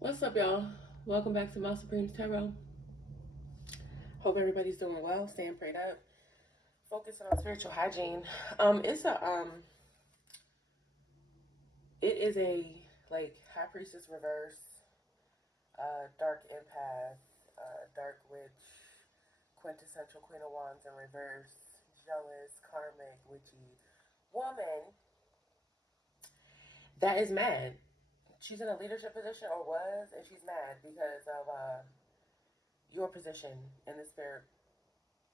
What's up, y'all? Welcome back to My Supreme's Tarot. Hope everybody's doing well, staying prayed up, focusing on spiritual hygiene. It is a like High Priestess reverse, Dark Empath, Dark Witch, quintessential Queen of Wands in reverse, jealous, Karmic, witchy woman that is mad. She's in a leadership position or was, and she's mad because of your position in the spirit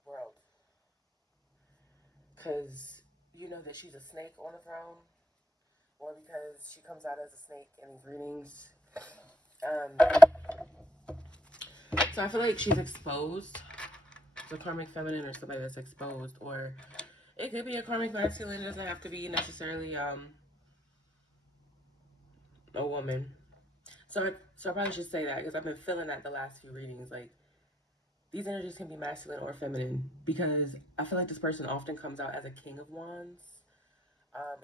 world. Because you know that she's a snake on the throne, or because she comes out as a snake in these readings. So I feel like she's exposed. It's a karmic feminine or somebody that's exposed, or it could be a karmic masculine. It doesn't have to be necessarily a woman. So I probably should say that because I've been feeling that the last few readings. Like, these energies can be masculine or feminine because I feel like this person often comes out as a king of wands,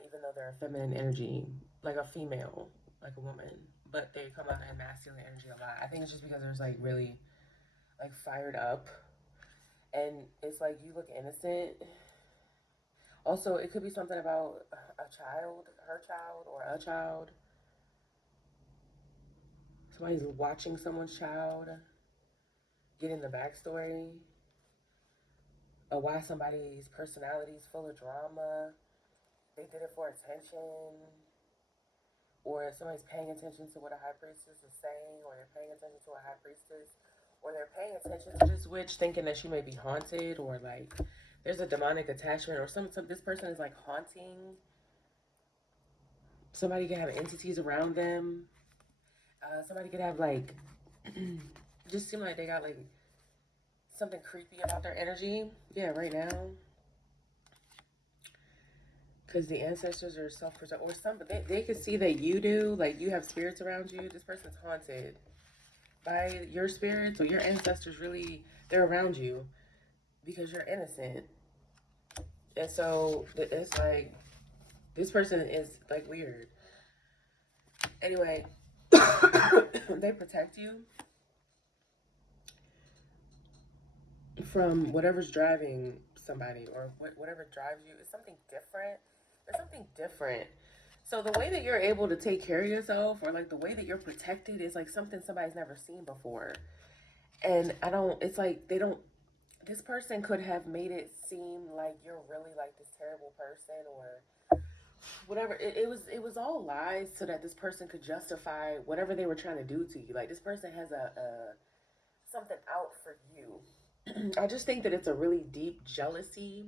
even though they're a feminine energy, like a female, like a woman, but they come out in masculine energy a lot. I think it's just because there's like really like fired up, and it's like you look innocent. Also, it could be something about a child, her child, or a child. Somebody's watching someone's child, getting the backstory of why somebody's personality is full of drama. They did it for attention, or somebody's paying attention to what a high priestess is saying, or they're paying attention to a high priestess, or they're paying attention to this witch thinking that she may be haunted, or like there's a demonic attachment, or some this person is like haunting. Somebody can have entities around them. Somebody could have like just seem like they got like something creepy about their energy. Yeah, right now. Because the ancestors are self-protect, or some, they can see that you do, like you have spirits around you. This person's haunted by your spirits, or your ancestors really, they're around you because you're innocent. And so it's like, this person is like weird. Anyway, they protect you from whatever's driving somebody, or whatever drives you is something different. There's something different. So the way that you're able to take care of yourself, or like the way that you're protected, is like something somebody's never seen before. And it's like they don't, this person could have made it seem like you're really like this terrible person, or whatever. It was all lies so that this person could justify whatever they were trying to do to you. Like, this person has a something out for you. I just think that it's a really deep jealousy,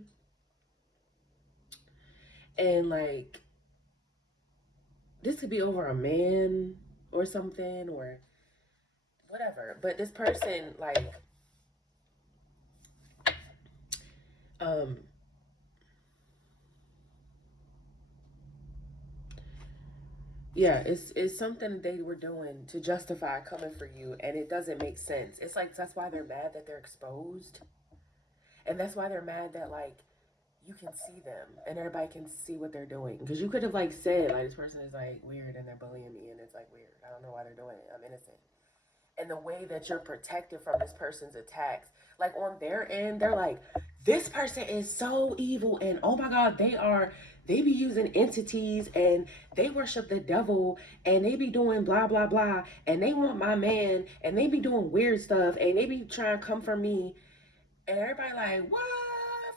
and like this could be over a man or something, or whatever. But this person, like, um yeah, it's something they were doing to justify coming for you, and it doesn't make sense. It's like that's why they're mad that they're exposed, and that's why they're mad that like you can see them and everybody can see what they're doing. Because you could have like said like, this person is like weird and they're bullying me, and it's like weird. I don't know why they're doing it. I'm innocent. And the way that you're protected from this person's attacks, like on their end, they're like, this person is so evil, and oh my god, they be using entities, and they worship the devil, and they be doing blah blah blah, and they want my man, and they be doing weird stuff, and they be trying to come for me. And everybody like, what,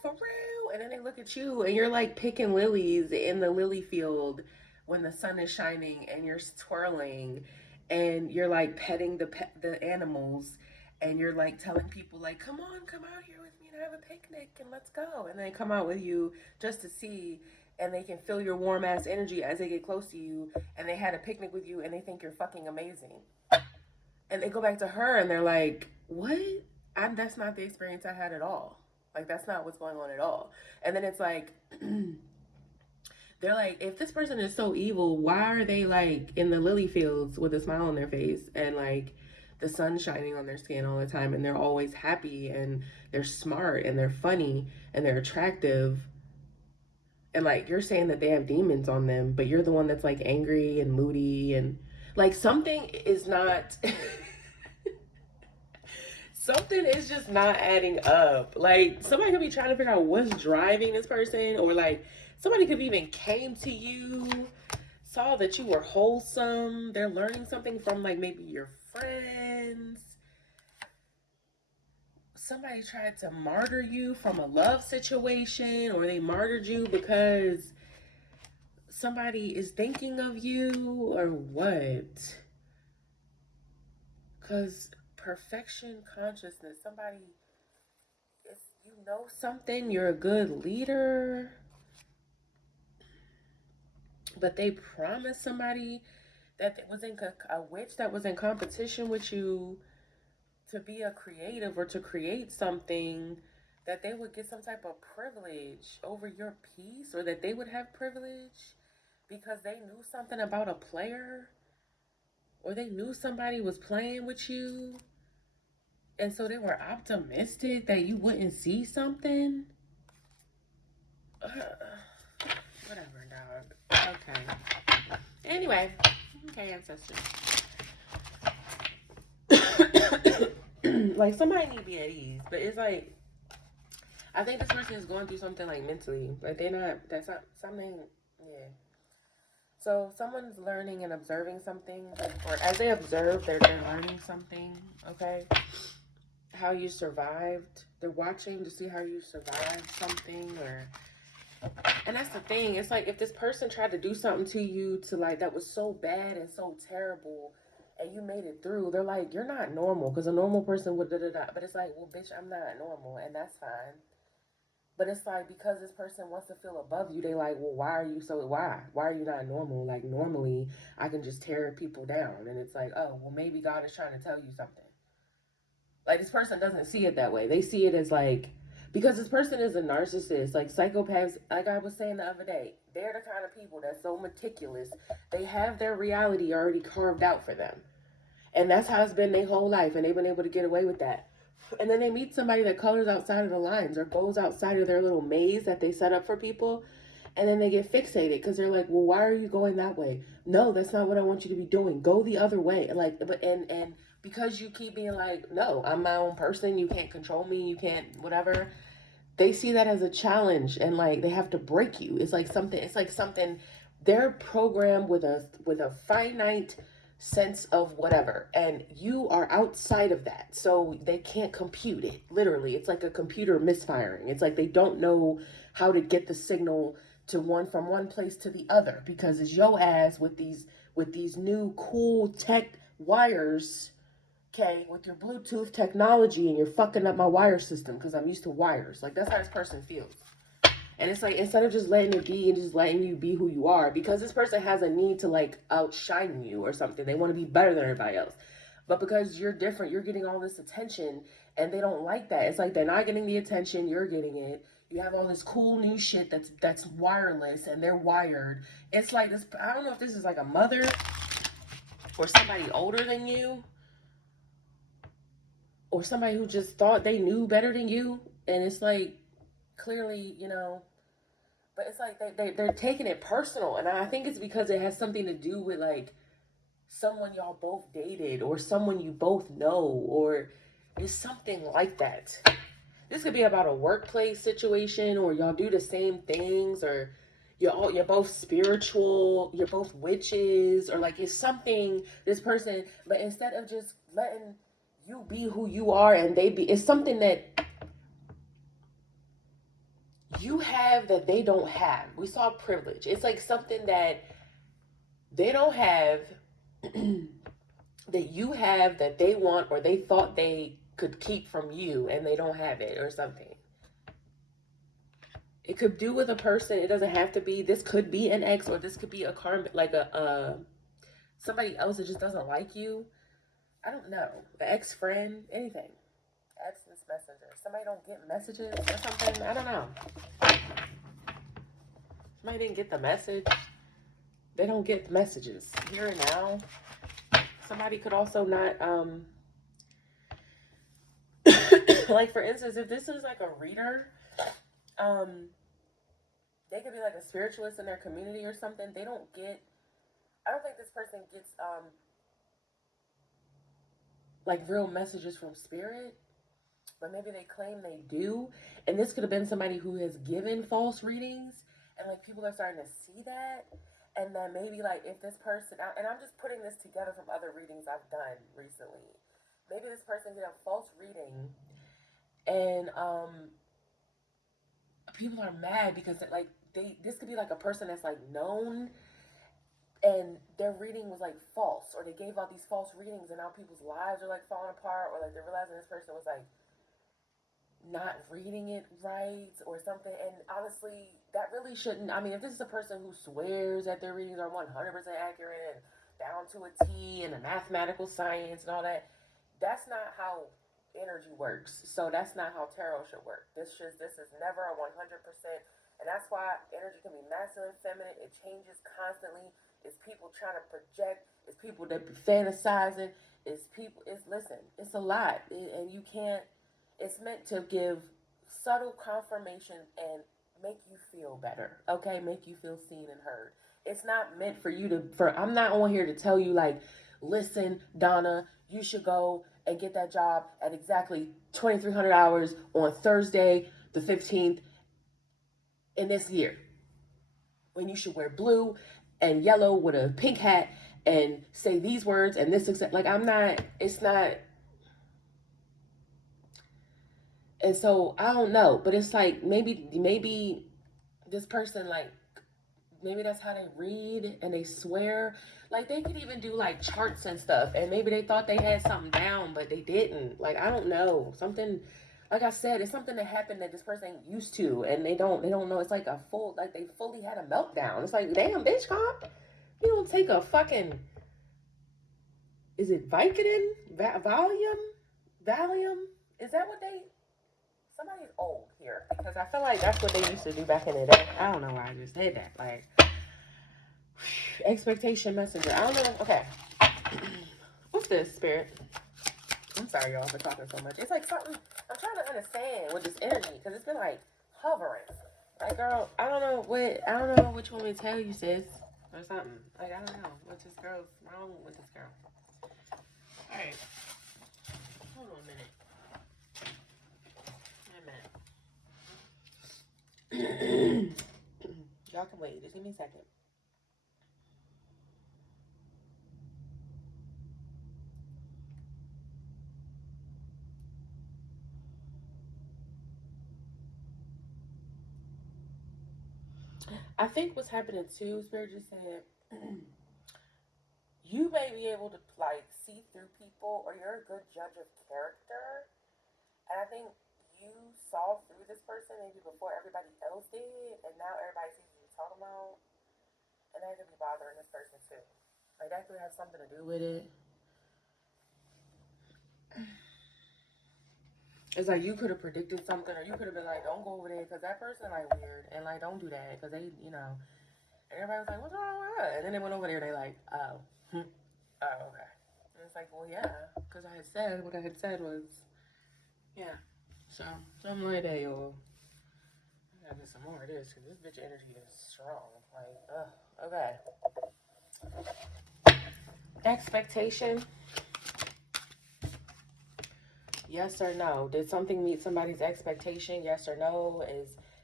for real? And then they look at you, and you're like picking lilies in the lily field when the sun is shining, and you're twirling, and you're like petting the animals, and you're like telling people like, come on, come out here with me to have a picnic, and let's go. And they come out with you just to see, and they can feel your warm ass energy as they get close to you, and they had a picnic with you, and they think you're fucking amazing. And they go back to her, and they're like, what? That's not the experience I had at all. Like, that's not what's going on at all. And then it's like, they're like, if this person is so evil, why are they like in the lily fields with a smile on their face, and like the sun shining on their skin all the time, and they're always happy, and they're smart, and they're funny, and they're attractive? And like, you're saying that they have demons on them, but you're the one that's like angry and moody, and Like something is not something is just not adding up. Like somebody could be trying to figure out what's driving this person, or like somebody could even came to you, saw that you were wholesome. They're learning something from like maybe your friends. Somebody tried to martyr you from a love situation, or they martyred you because somebody is thinking of you, or what? Because perfection consciousness, somebody, if you know something, you're a good leader, but they promised somebody that was in a witch that was in competition with you to be a creative or to create something, that they would get some type of privilege over your piece, or that they would have privilege because they knew something about a player, or they knew somebody was playing with you, and so they were optimistic that you wouldn't see something. Whatever, dog. Okay. Anyway, okay, ancestors. Like somebody need to be at ease, but it's like I think this person is going through something like mentally. Like they're not. That's not something. Yeah. So someone's learning and observing something, or as they observe, they're learning something. Okay. How you survived. They're watching to see how you survived something, or. And that's the thing. It's like if this person tried to do something to you to like that was so bad and so terrible, and you made it through, they're like, you're not normal, because a normal person would da da da. But it's like, well, bitch, I'm not normal, and that's fine. But it's like because this person wants to feel above you, they like, well, why are you so why are you not normal? Like normally I can just tear people down, and it's like, oh, well, maybe God is trying to tell you something. Like this person doesn't see it that way. They see it as like, because this person is a narcissist. Like psychopaths, like I was saying the other day, they're the kind of people that's so meticulous. They have their reality already carved out for them, and that's how it's been their whole life, and they've been able to get away with that. And then they meet somebody that colors outside of the lines or goes outside of their little maze that they set up for people, and then they get fixated because they're like, well, why are you going that way? No, that's not what I want you to be doing. Go the other way. Like, but and because you keep being like, no, I'm my own person, you can't control me, you can't whatever, they see that as a challenge, and like they have to break you. It's like something they're programmed with a finite sense of whatever, and you are outside of that, so they can't compute it. Literally, it's like a computer misfiring. It's like they don't know how to get the signal to one from one place to the other, because it's your ass with these new cool tech wires, okay, with your Bluetooth technology, and you're fucking up my wire system because I'm used to wires. Like, that's how this person feels. And it's like, instead of just letting it be and just letting you be who you are, because this person has a need to like outshine you or something. They want to be better than everybody else. But because you're different, you're getting all this attention, and they don't like that. It's like they're not getting the attention, you're getting it. You have all this cool new shit that's wireless, and they're wired. It's like this. I don't know if this is like a mother or somebody older than you, or somebody who just thought they knew better than you, and it's like clearly, but it's like they're taking it personal, and I think it's because it has something to do with like someone y'all both dated, or someone you both know, or it's something like that. This could be about a workplace situation, or y'all do the same things, or you're both spiritual, you're both witches, or like it's something this person, but instead of just letting you be who you are and they be, it's something that you have that they don't have. We saw privilege. It's like something that they don't have that you have, that they want, or they thought they could keep from you, and they don't have it, or something. It could do with a person. It doesn't have to be. This could be an ex, or this could be a karmic, like a somebody else that just doesn't like you. I don't know. An ex-friend, anything. Absence messenger. Somebody don't get messages or something. I don't know. Somebody didn't get the message. They don't get messages here and now. Somebody could also not like, for instance, if this is like a reader, they could be like a spiritualist in their community or something. They don't get, I don't think this person gets like real messages from spirit, but maybe they claim they do. And this could have been somebody who has given false readings, and like people are starting to see that. And then maybe like if this person, and I'm just putting this together from other readings I've done recently, maybe this person did a false reading, and people are mad because like this could be like a person that's like known, and their reading was like false, or they gave out these false readings, and now people's lives are like falling apart, or like they're realizing this person was like not reading it right or something. And honestly, that really shouldn't. I mean, if this is a person who swears that their readings are 100% accurate and down to a T and a mathematical science and all that, that's not how energy works. So that's not how tarot should work. This is never a 100%. And that's why energy can be masculine, feminine. It changes constantly. It's people trying to project. It's people that be fantasizing. It's people. It's listen. It's a lot, and you can't. It's meant to give subtle confirmation and make you feel better. Okay, make you feel seen and heard. It's not meant for you to. I'm not on here to tell you like, listen, Donna, you should go and get that job at exactly 2,300 hours on Thursday, the 15th in this year. When you should wear blue and yellow with a pink hat and say these words and this like I'm not. It's not. And so I don't know, but it's like maybe this person like maybe that's how they read and they swear. Like they could even do like charts and stuff, and maybe they thought they had something down, but they didn't. Like I don't know, something. Like I said, it's something that happened that this person ain't used to, and they don't know. It's like a full like they fully had a meltdown. It's like damn, bitch, calm. You don't take a fucking. Is it Vicodin? Valium? Is that what they? Somebody's old here because I feel like that's what they used to do back in the day. I don't know why I just said that. Like, expectation messenger. I don't know. Okay. What's this, spirit? I'm sorry, y'all, for talking so much. It's like something I'm trying to understand with this energy because it's been like hovering. Like, girl, I don't know what you want me to tell you, sis, or something. Like, I don't know what's this girl's wrong with this girl. All right. Hold on a minute. Y'all can wait. Just give me a second. I think what's happening too, Spirit just said, you may be able to like see through people, or you're a good judge of character. And I think you saw through this person maybe before everybody else did, and now everybody sees what you're talking about. And that could be bothering this person too. Like that could have something to do with it. It's like you could have predicted something, or you could have been like, don't go over there because that person like weird, and like don't do that because they, you know. And everybody was like, what's wrong with her? And then they went over there, they like, oh, oh, okay. And it's like, well, yeah, because I had said, what I had said was, yeah. So, something like that, y'all. I gotta get some more of this, because this bitch energy is strong. Like, okay. Expectation. Yes or no? Did something meet somebody's expectation? Yes or no?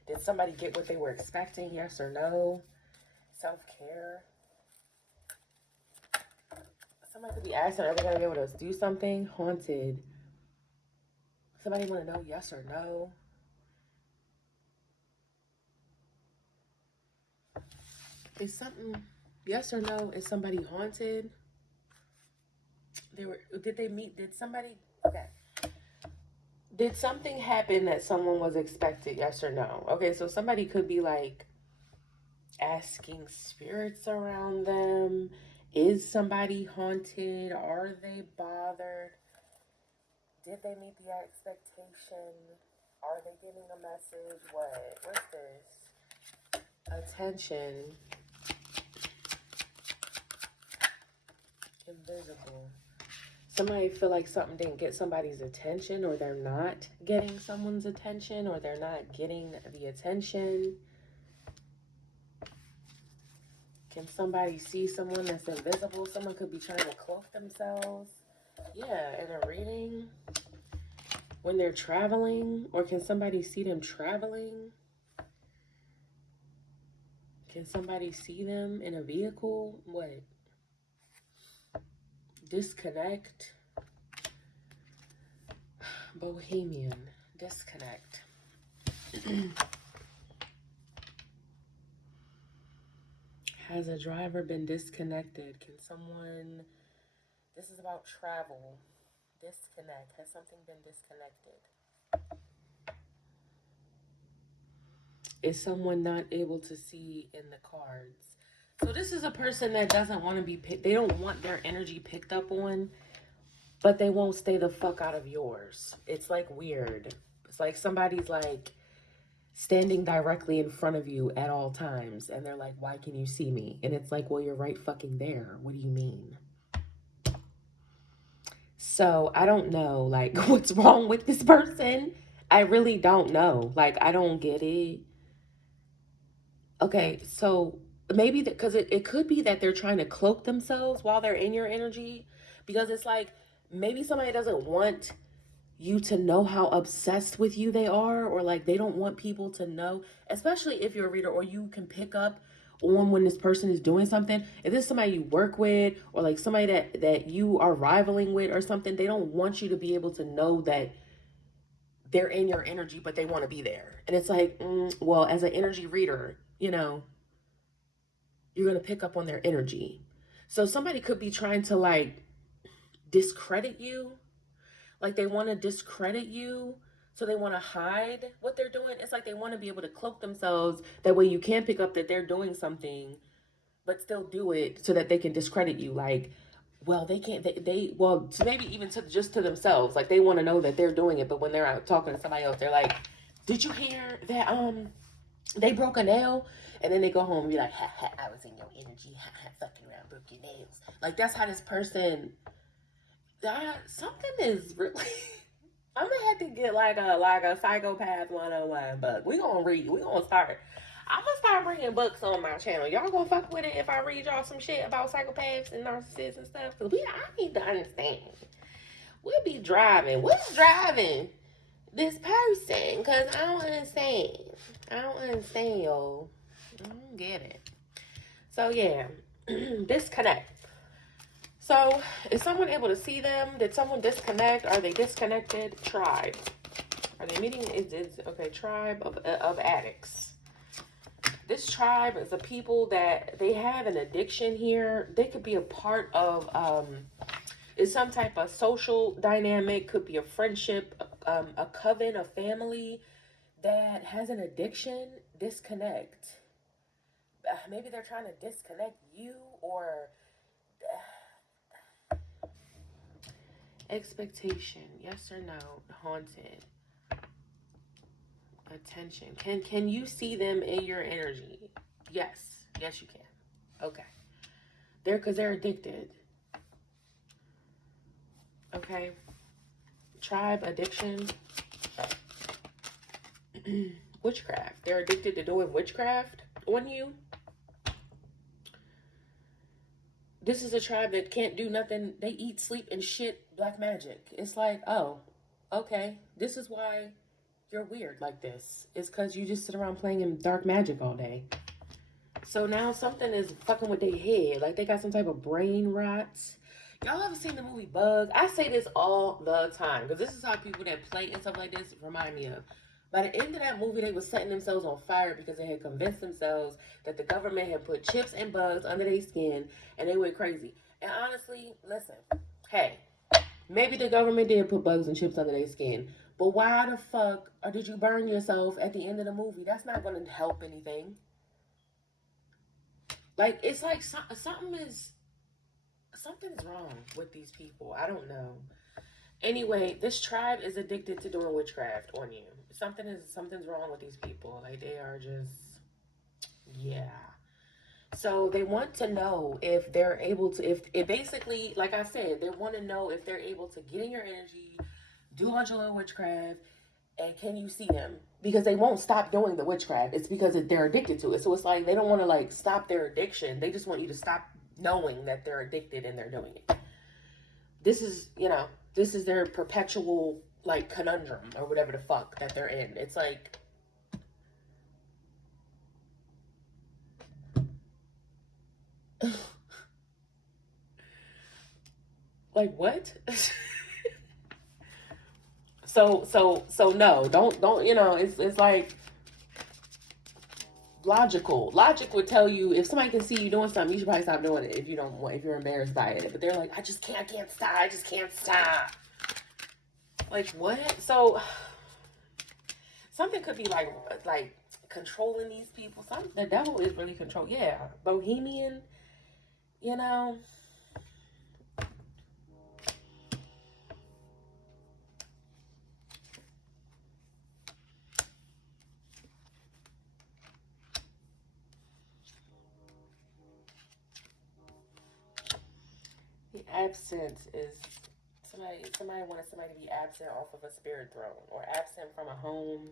Did somebody get what they were expecting? Yes or no? Self-care. Somebody could be asking, are they going to be able to do something? Haunted. Somebody want to know yes or no? Is something yes or no? Is somebody haunted? Did somebody, okay. Did something happen that someone was expected? Yes or no? Okay, so somebody could be like asking spirits around them. Is somebody haunted? Are they bothered? Did they meet the expectation? Are they getting a message? What's this? Attention. Invisible. Somebody feel like something didn't get somebody's attention, or they're not getting someone's attention, or they're not getting the attention. Can somebody see someone that's invisible? Someone could be trying to cloak themselves. Yeah, in a reading, when they're traveling, or can somebody see them traveling? Can somebody see them in a vehicle? What? Disconnect. Bohemian. Disconnect. Has a driver been disconnected? Can someone... This is about travel. Disconnect. Has something been disconnected? Is someone not able to see in the cards? So this is a person that doesn't want to be picked. They don't want their energy picked up on, but they won't stay the fuck out of yours. It's like weird. It's like somebody's like standing directly in front of you at all times, and they're like, why can you see me? And it's like, well, you're right fucking there. What do you mean? So I don't know, like, what's wrong with this person. I really don't know. Like, I don't get it. Okay, so maybe because it could be that they're trying to cloak themselves while they're in your energy, because it's like maybe somebody doesn't want you to know how obsessed with you they are, or like they don't want people to know, especially if you're a reader, or you can pick up on when this person is doing something. If it's somebody you work with, or like somebody that you are rivaling with or something, they don't want you to be able to know that they're in your energy, but they want to be there. And it's like, well, as an energy reader, you're going to pick up on their energy. So somebody could be trying to like discredit you. Like they want to discredit you. So they want to hide what they're doing. It's like they want to be able to cloak themselves. That way you can't pick up that they're doing something, but still do it so that they can discredit you. Like, well, they can't, well, maybe even just to themselves. Like they want to know that they're doing it. But when they're out talking to somebody else, they're like, did you hear that, they broke a nail? And then they go home and be like, ha ha, I was in your energy, ha ha, fucking around, broke your nails. Like that's how this person, something is really, I'm gonna have to get like a psychopath 101 book. We gonna read, we gonna start. I'm gonna start bringing books on my channel. Y'all gonna fuck with it if I read y'all some shit about psychopaths and narcissists and stuff? Cause I need to understand. We'll be driving. What's driving this person? Cause I don't understand. I don't understand, y'all. I don't get it. So yeah, disconnect. So is someone able to see them? Did someone disconnect? Are they disconnected? Tribe. Are they meeting? It's okay. Tribe of addicts. This tribe is a people that they have an addiction here. They could be a part of is some type of social dynamic. Could be a friendship, a coven, a family that has an addiction. Disconnect. Maybe they're trying to disconnect you, or expectation. Yes or no? Haunted. Attention. Can you see them in your energy? Yes. Yes, you can. Okay. Because they're addicted. Okay. Tribe addiction. Witchcraft. They're addicted to doing witchcraft on you. This is a tribe that can't do nothing. They eat, sleep, and shit black magic. It's like, oh, okay. This is why you're weird like this. It's because you just sit around playing in dark magic all day. So now something is fucking with their head. Like they got some type of brain rot. Y'all ever seen the movie Bug? I say this all the time because this is how people that play and stuff like this remind me of. By the end of that movie, they were setting themselves on fire because they had convinced themselves that the government had put chips and bugs under their skin, and they went crazy. And honestly, listen, hey, maybe the government did put bugs and chips under their skin, but why the fuck or did you burn yourself at the end of the movie? That's not going to help anything. Like, it's like something's wrong with these people. I don't know. Anyway, this tribe is addicted to doing witchcraft on you. Something's wrong with these people. Like they are just, yeah. So they want to know if they're able to, if it basically, like I said, they want to know if they're able to get in your energy, do a bunch of little witchcraft, and can you see them? Because they won't stop doing the witchcraft. It's because they're addicted to it. So it's like they don't want to like stop their addiction. They just want you to stop knowing that they're addicted and they're doing it. this is, you know, this is their perpetual, like, conundrum or whatever the fuck that they're in. It's like, like, what? So no, don't, you know, it's like, logic would tell you, if somebody can see you doing something, you should probably stop doing it if you don't want, if you're embarrassed by it. But they're like, I can't stop, I just can't stop. Like, what? So something could be like controlling these people. The devil is really control. Yeah, bohemian, you know. The absence is somebody wanted somebody to be absent off of a spirit throne, or absent from a home.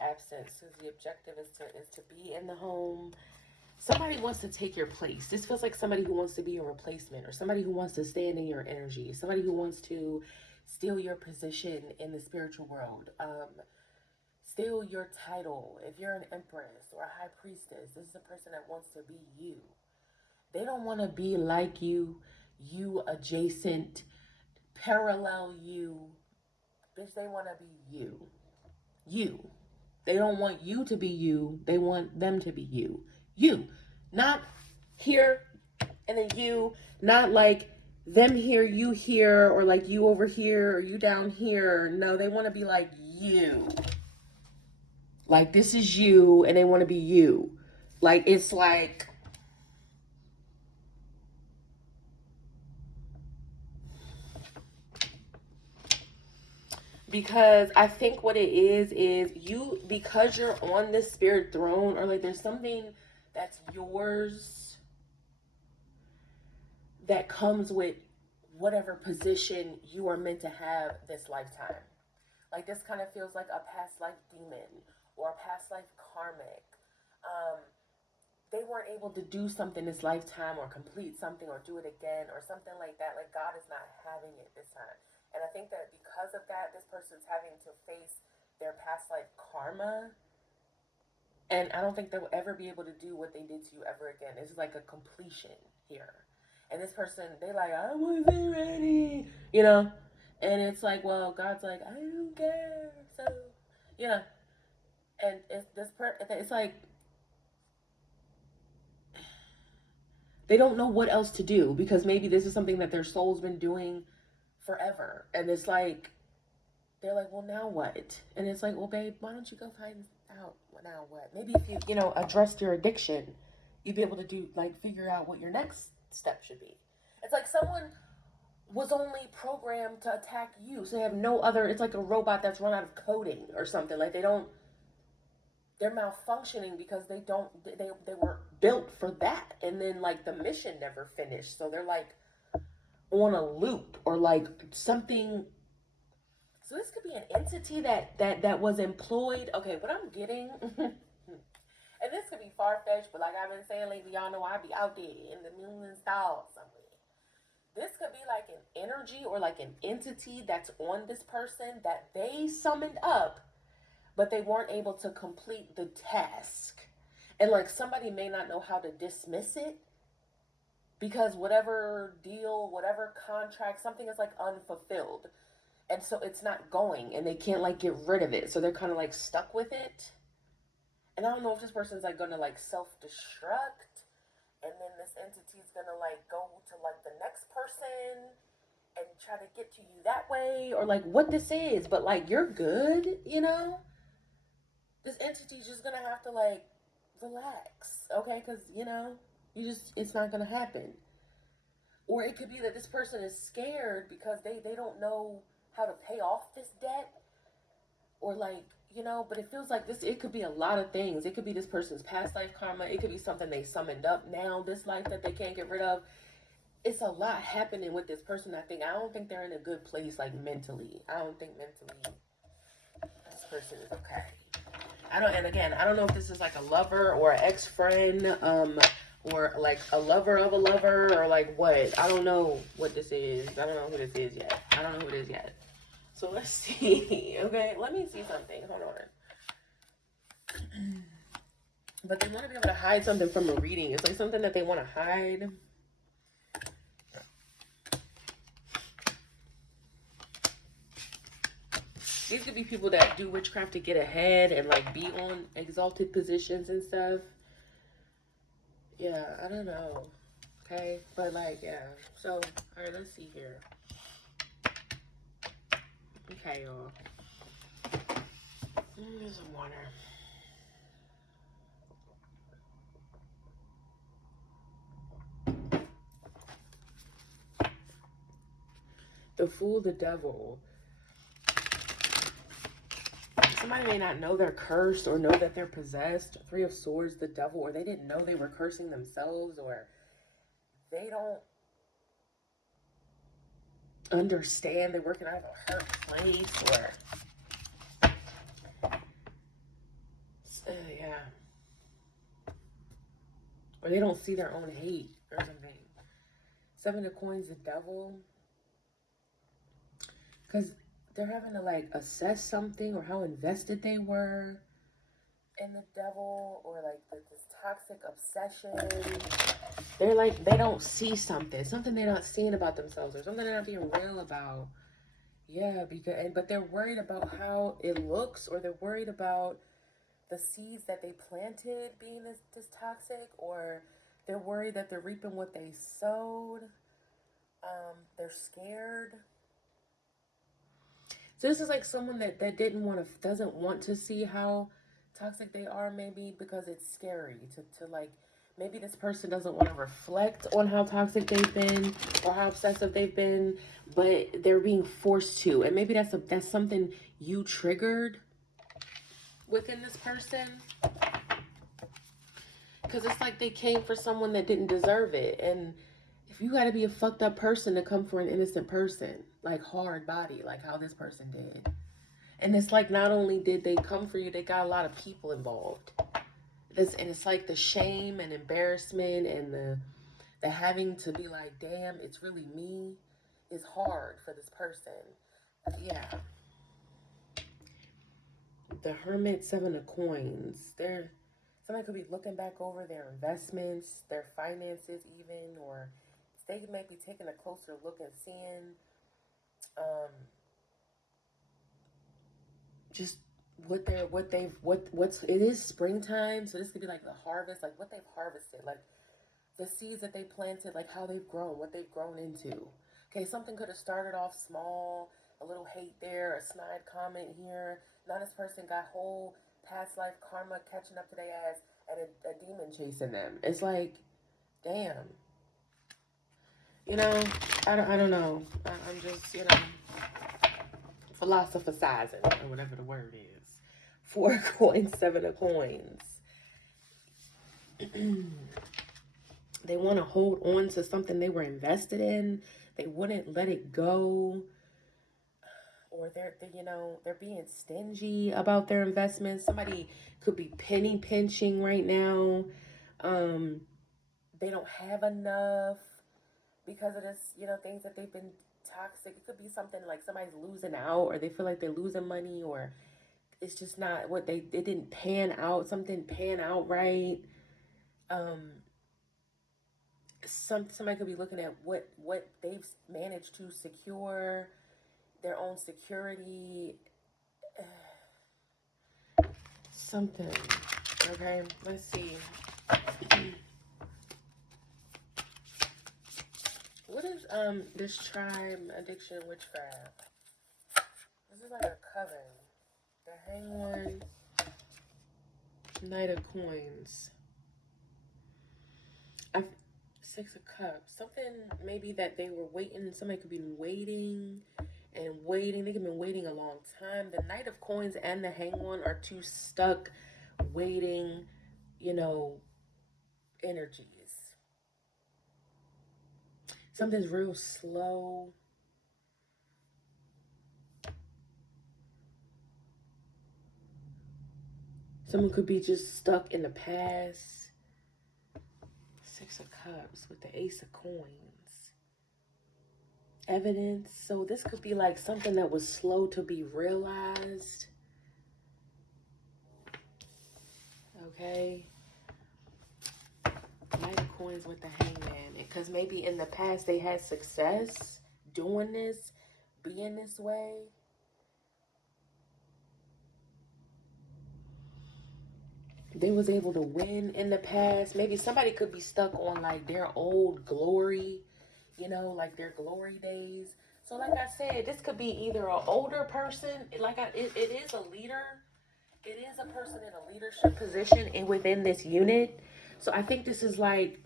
Absence, because the objective is to be in the home. Somebody wants to take your place. This feels like somebody who wants to be a replacement, or somebody who wants to stand in your energy, somebody who wants to steal your position in the spiritual world, steal your title. If you're an empress or a high priestess, this is a person that wants to be you. They don't want to be like you adjacent, parallel you. Bitch, they want to be you. You. They don't want you to be you. They want them to be you. You. Not here and then you. Not like them here, you here, or like you over here, or you down here. No, they want to be like you. Like, this is you, and they want to be you. Like, it's like, because I think what it is you, because you're on this spirit throne, or like there's something that's yours that comes with whatever position you are meant to have this lifetime. Like, this kind of feels like a past life demon or a past life karmic. They weren't able to do something this lifetime, or complete something, or do it again, or something like that. Like, God is not having it this time. And I think that because of that, this person's having to face their past life karma. And I don't think they'll ever be able to do what they did to you ever again. This is like a completion here. And this person, they like, I wasn't ready, you know? And it's like, well, God's like, I don't care. So, you know. And it's like, they don't know what else to do, because maybe this is something that their soul's been doing forever. And it's like, they're like, well, now what? And it's like, well, babe, why don't you go find out now what? Maybe if you know, addressed your addiction, you'd be able to do, like, figure out what your next step should be. It's like someone was only programmed to attack you, so they have no other, it's like a robot that's run out of coding or something. Like, they're malfunctioning because they were built for that, and then, like, the mission never finished, so they're like on a loop, or like something. So this could be an entity that was employed. Okay, what I'm getting, and this could be far-fetched, but like I've been saying lately, y'all know I be out there in the moon and stars somewhere. This could be like an energy, or like an entity that's on this person that they summoned up, but they weren't able to complete the task. And like, somebody may not know how to dismiss it, because whatever deal, whatever contract, something is like unfulfilled. And so it's not going, and they can't like get rid of it. So they're kind of like stuck with it. And I don't know if this person's like gonna like self-destruct, and then this entity's gonna like go to like the next person and try to get to you that way, or like what this is. But like, you're good, you know? This entity's just gonna have to like relax, okay? Because, you know, it's not gonna happen. Or it could be that this person is scared because they don't know how to pay off this debt, or like, you know. But it feels like this, it could be a lot of things. It could be this person's past life karma. It could be something they summoned up now, this life, that they can't get rid of. It's a lot happening with this person. I don't think they're in a good place, like, mentally. I don't think mentally this person is okay. And again, I don't know if this is like a lover or an ex-friend, or like a lover of a lover, or like what? I don't know what this is. I don't know who this is yet. I don't know who it is yet. So let's see. Okay, let me see something. Hold on. But they want to be able to hide something from a reading. It's like something that they want to hide. These could be people that do witchcraft to get ahead and like be on exalted positions and stuff. Yeah, I don't know. Okay, but like, yeah. So, all right, let's see here. Okay, y'all. There's some water. The fool, the devil. Somebody may not know they're cursed or know that they're possessed. Three of Swords, the devil, or they didn't know they were cursing themselves, or they don't understand they're working out of a hurt place, or yeah, or they don't see their own hate or something. Seven of Coins, the devil, because they're having to like assess something or how invested they were in the devil, or like this toxic obsession. They're like, they don't see something they're not seeing about themselves, or something they're not being real about. Yeah, but they're worried about how it looks, or they're worried about the seeds that they planted being this toxic, or they're worried that they're reaping what they sowed. They're scared. So this is like someone that doesn't want to see how toxic they are, maybe because it's scary to like, maybe this person doesn't want to reflect on how toxic they've been or how obsessive they've been, but they're being forced to. And maybe that's something you triggered within this person. Because it's like they came for someone that didn't deserve it. And if you got to be a fucked up person to come for an innocent person, like hard body, like how this person did. And it's like, not only did they come for you, they got a lot of people involved. And it's like the shame and embarrassment and the having to be like, damn, it's really me, is hard for this person. Yeah. The Hermit, Seven of Coins. Somebody could be looking back over their investments, their finances even, or they might be taking a closer look and seeing just it is springtime, so this could be like the harvest, like what they've harvested, like the seeds that they planted, like how they've grown, what they've grown into. Okay, something could have started off small, a little hate there, a snide comment here. Now this person got whole past life karma catching up to their ass, and a demon chasing them. It's like, damn. I don't know. I'm just, philosophizing, or whatever the word is. 4 of Coins, 7 of Coins. They want to hold on to something they were invested in. They wouldn't let it go. Or they're being stingy about their investments. Somebody could be penny pinching right now. They don't have enough because of this, things that they've been toxic. It could be something like somebody's losing out, or they feel like they're losing money, or it's just not what it didn't pan out. Something pan out right. Somebody could be looking at what they've managed to secure, their own security. Something. Okay, let's see. What is this tribe, addiction, witchcraft? This is like a coven. The Hanged, Knight of Coins. 6 of Cups. Something maybe that they were waiting. Somebody could be waiting and waiting. They could have been waiting a long time. The Knight of Coins and the Hanged One are two stuck, waiting, energies. Something's real slow. Someone could be just stuck in the past. Six of Cups with the Ace of Coins. Evidence. So this could be like something that was slow to be realized. Okay. Knight of Coins with the Hangman. Because maybe in the past they had success doing this, being this way. They was able to win in the past. Maybe somebody could be stuck on like their old glory, you know, like their glory days. So like I said, this could be either an older person, it is a leader. It is a person in a leadership position and within this unit. So I think this is like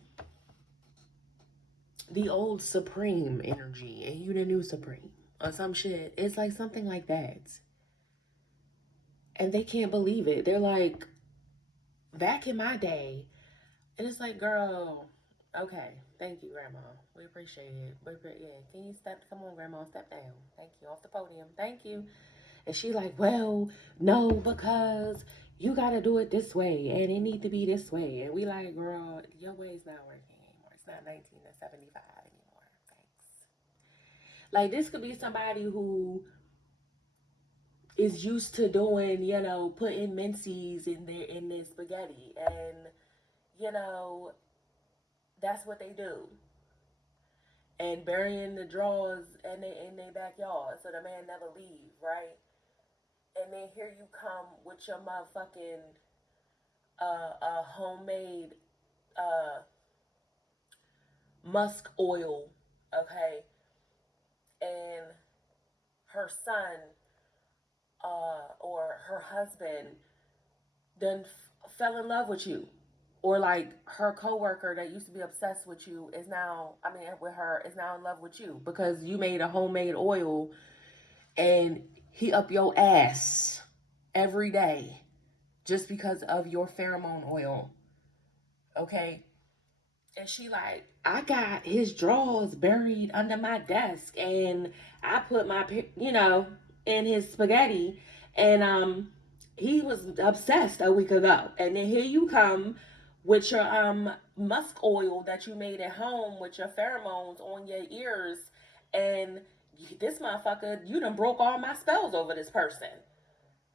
the old Supreme energy and you the new Supreme or some shit. It's like something like that. And they can't believe it. They're like, back in my day, and it's like, girl, okay, thank you, Grandma. We appreciate it. Yeah, can you come on, Grandma, step down. Thank you, off the podium. Thank you. And she like, well, no, because you got to do it this way, and it need to be this way. And we like, girl, your way's not working anymore. It's not 1975 anymore. Thanks. Like, this could be somebody who is used to doing, you know, putting minces in their spaghetti, and you know, that's what they do. And burying the drawers in their backyard so the man never leave, right? And then here you come with your motherfucking homemade musk oil, okay? And her son or her husband then fell in love with you. Or like her coworker that used to be obsessed with you is now, with her, is now in love with you because you made a homemade oil and he up your ass every day just because of your pheromone oil. Okay? And she like, I got his drawers buried under my desk and I put my, in his spaghetti, and he was obsessed a week ago. And then here you come with your musk oil that you made at home with your pheromones on your ears, and this motherfucker, you done broke all my spells over this person.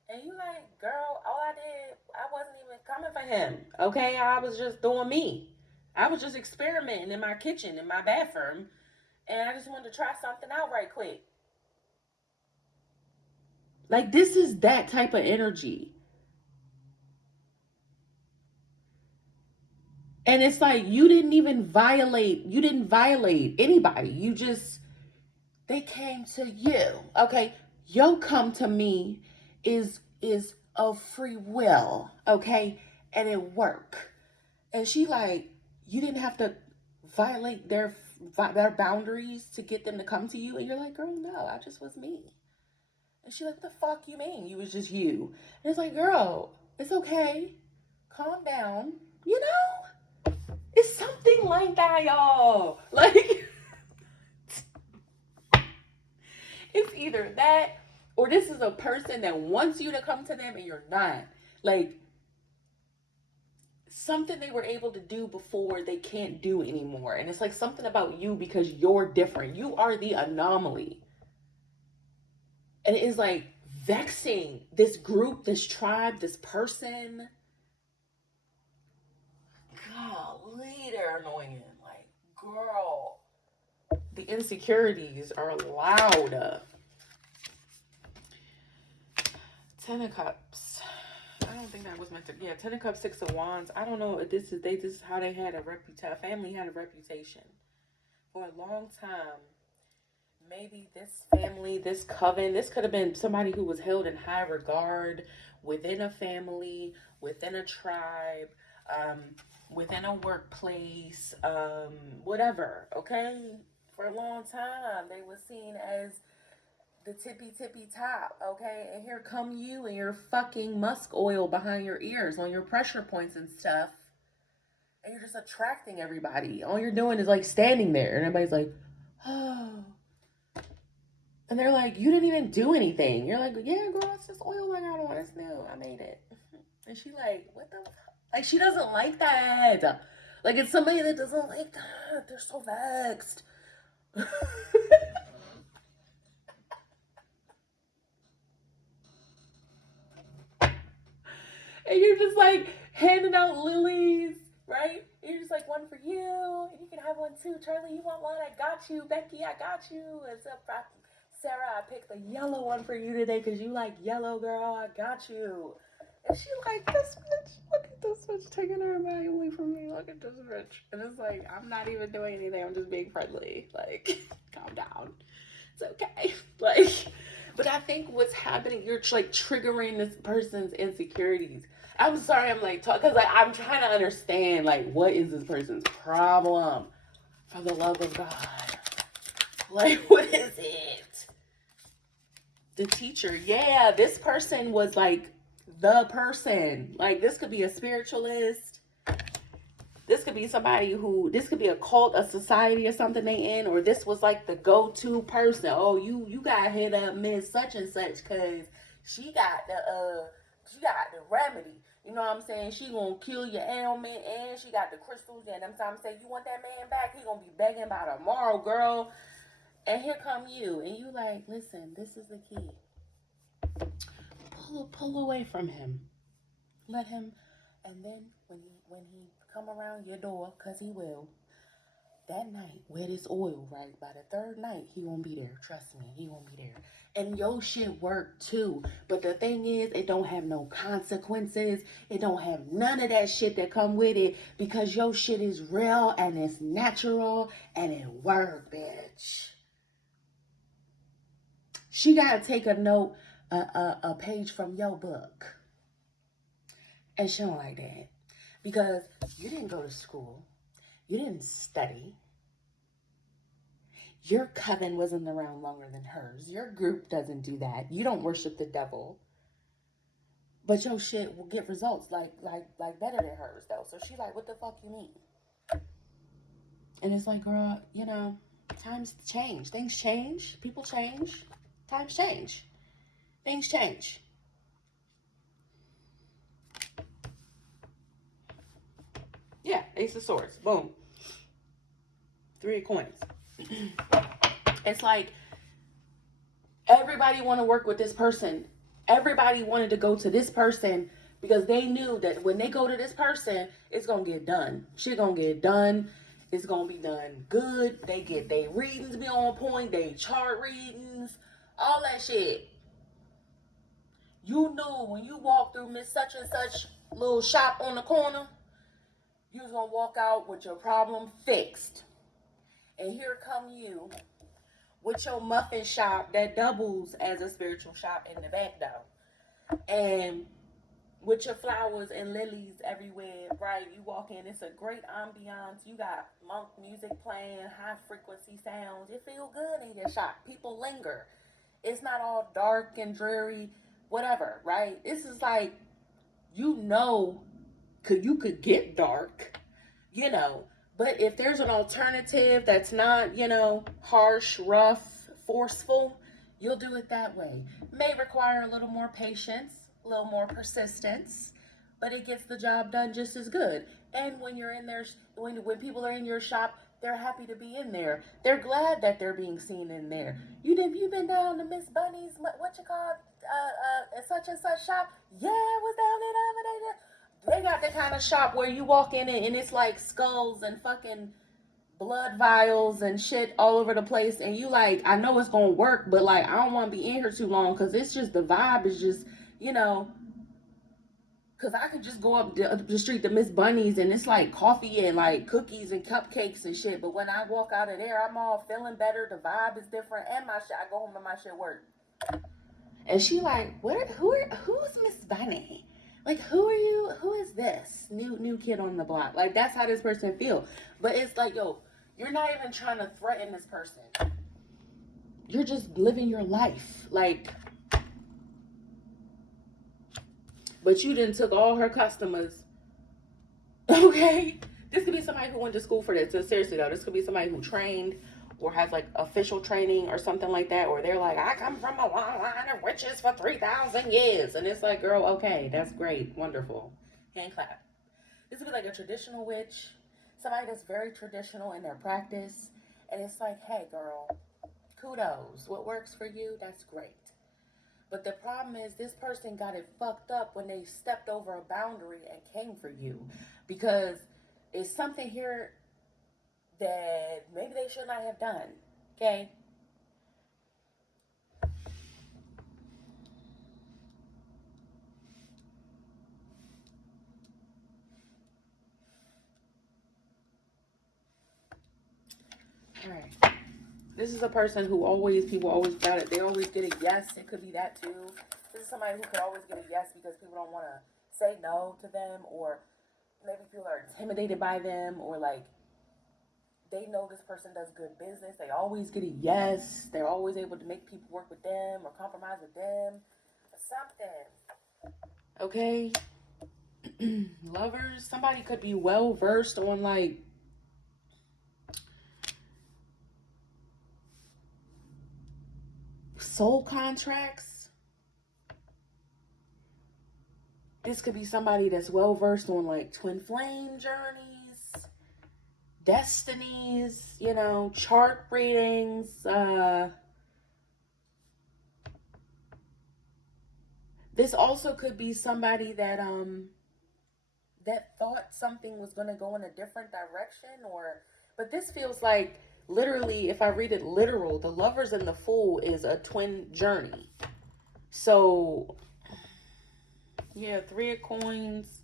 And you like, girl, all I did, I wasn't even coming for him. Okay, I was just doing me. I was just experimenting in my kitchen, in my bathroom, and I just wanted to try something out right quick. Like, this is that type of energy. And it's like, you didn't violate anybody. They came to you. Okay, your come to me is of free will, okay? And it work. And she like, you didn't have to violate their boundaries to get them to come to you. And you're like, girl, no, I just was me. And she like, what the fuck you mean? You was just you. And it's like, girl, it's okay. Calm down. You know? It's something like that, y'all. Like, it's either that or this is a person that wants you to come to them and you're not. Like, something they were able to do before they can't do anymore. And it's like something about you because you're different. You are the anomaly. And it is like vexing this group, this tribe, this person. Golly, they're annoying. Like, girl, the insecurities are loud. Ten of Cups. I don't think that was meant to. Yeah, Ten of Cups, Six of Wands. I don't know if this is how they had a reputation. Family had a reputation for a long time. Maybe this family, this coven, this could have been somebody who was held in high regard within a family, within a tribe, within a workplace, whatever. Okay, for a long time they were seen as the tippy top, okay? And here come you and your fucking musk oil behind your ears on your pressure points and stuff. And you're just attracting everybody. All you're doing is like standing there and everybody's like, oh. And they're like, you didn't even do anything. You're like, yeah, girl, it's just oil I got on. It's new. I made it. And she like, what the fuck? Like, she doesn't like that. Like, it's somebody that doesn't like that. They're so vexed. And you're just like handing out lilies, right? And you're just like, one for you, and you can have one too. Charlie, you want one? I got you. Becky, I got you. Except Sarah, I picked the yellow one for you today because you like yellow, girl. I got you. And she like, this bitch, look at this bitch taking her money away from me. Look at this bitch. And it's like, I'm not even doing anything. I'm just being friendly. Like, calm down. It's okay. Like, but I think what's happening, you're like triggering this person's insecurities. I'm sorry, I'm like talking because like I'm trying to understand like what is this person's problem? For the love of God, like what is it? The teacher, yeah, this person was like the person. Like this could be a spiritualist. This could be somebody who, this could be a cult, a society or something they in, or this was like the go-to person. Oh, you got hit up Miss such and such because she got the remedy. You know what I'm saying? She gonna kill your ailment and she got the crystals. And them times say you want that man back, he gonna be begging by tomorrow, girl. And here come you, and you like, listen, this is the key. Pull away from him. Let him, and then when he come around your door, cause he will, that night, wear this oil, right? By the third night, he won't be there. Trust me, he won't be there. And your shit work too. But the thing is, it don't have no consequences. It don't have none of that shit that come with it because your shit is real and it's natural and it work, bitch. She gotta take a note, a page from your book. And she don't like that. Because you didn't go to school. You didn't study. Your coven wasn't around longer than hers. Your group doesn't do that. You don't worship the devil. But your shit will get results like better than hers though. So she like, what the fuck you mean? And it's like, girl, you know, times change. Things change. People change. Times change. Things change. Yeah, Ace of Swords. Boom. 3 of coins. It's like everybody want to work with this person. Everybody wanted to go to this person because they knew that when they go to this person, it's going to get done. Shit going to get done. It's going to be done good. They get their readings be on point. They chart readings. All that shit. You knew when you walked through Miss Such and Such little shop on the corner, you was going to walk out with your problem fixed. And here come you with your muffin shop that doubles as a spiritual shop in the back though. And with your flowers and lilies everywhere, right? You walk in, it's a great ambiance. You got monk music playing, high frequency sounds. It feels good in your shop. People linger. It's not all dark and dreary, whatever, right? This is like, you know, you could get dark, you know. But if there's an alternative that's not, you know, harsh, rough, forceful, you'll do it that way. May require a little more patience, a little more persistence, but it gets the job done just as good. And when you're in there, when people are in your shop, they're happy to be in there. They're glad that they're being seen in there. You've been down to Miss Bunny's, what you call, such and such shop? Yeah, I was down there. They got the kind of shop where you walk in and it's like skulls and fucking blood vials and shit all over the place. And you like, I know it's going to work, but like, I don't want to be in here too long because it's just, the vibe is just, you know, because I could just go up the street to Miss Bunny's and it's like coffee and like cookies and cupcakes and shit. But when I walk out of there, I'm all feeling better. The vibe is different. And my shit, I go home and my shit work. And she like, who's Miss Bunny? Like, who are you? Who is this new kid on the block? Like, that's how this person feel. But it's like, yo, you're not even trying to threaten this person. You're just living your life. Like, but you done took all her customers. Okay? This could be somebody who went to school for this. So seriously, though, this could be somebody who trained or has like official training or something like that, or they're like, I come from a long line of witches for 3,000 years. And it's like, girl, okay, that's great, wonderful. Hand clap. This would be like a traditional witch, somebody that's very traditional in their practice, and it's like, hey girl, kudos, what works for you, that's great. But the problem is this person got it fucked up when they stepped over a boundary and came for you, because it's something here that maybe they should not have done. Okay? All right. This is a person who people always got it. They always get a yes. It could be that too. This is somebody who could always get a yes because people don't want to say no to them, or maybe people are intimidated by them, or like they know this person does good business. They always get a yes. They're always able to make people work with them or compromise with them or something. Okay? Lovers, somebody could be well versed on like soul contracts. This could be somebody that's well versed on like twin flame journeys, destinies, chart readings. This also could be somebody that thought something was going to go in a different direction, but this feels like literally, if I read it literal, the Lovers and the Fool is a twin journey. So yeah, Three of Coins,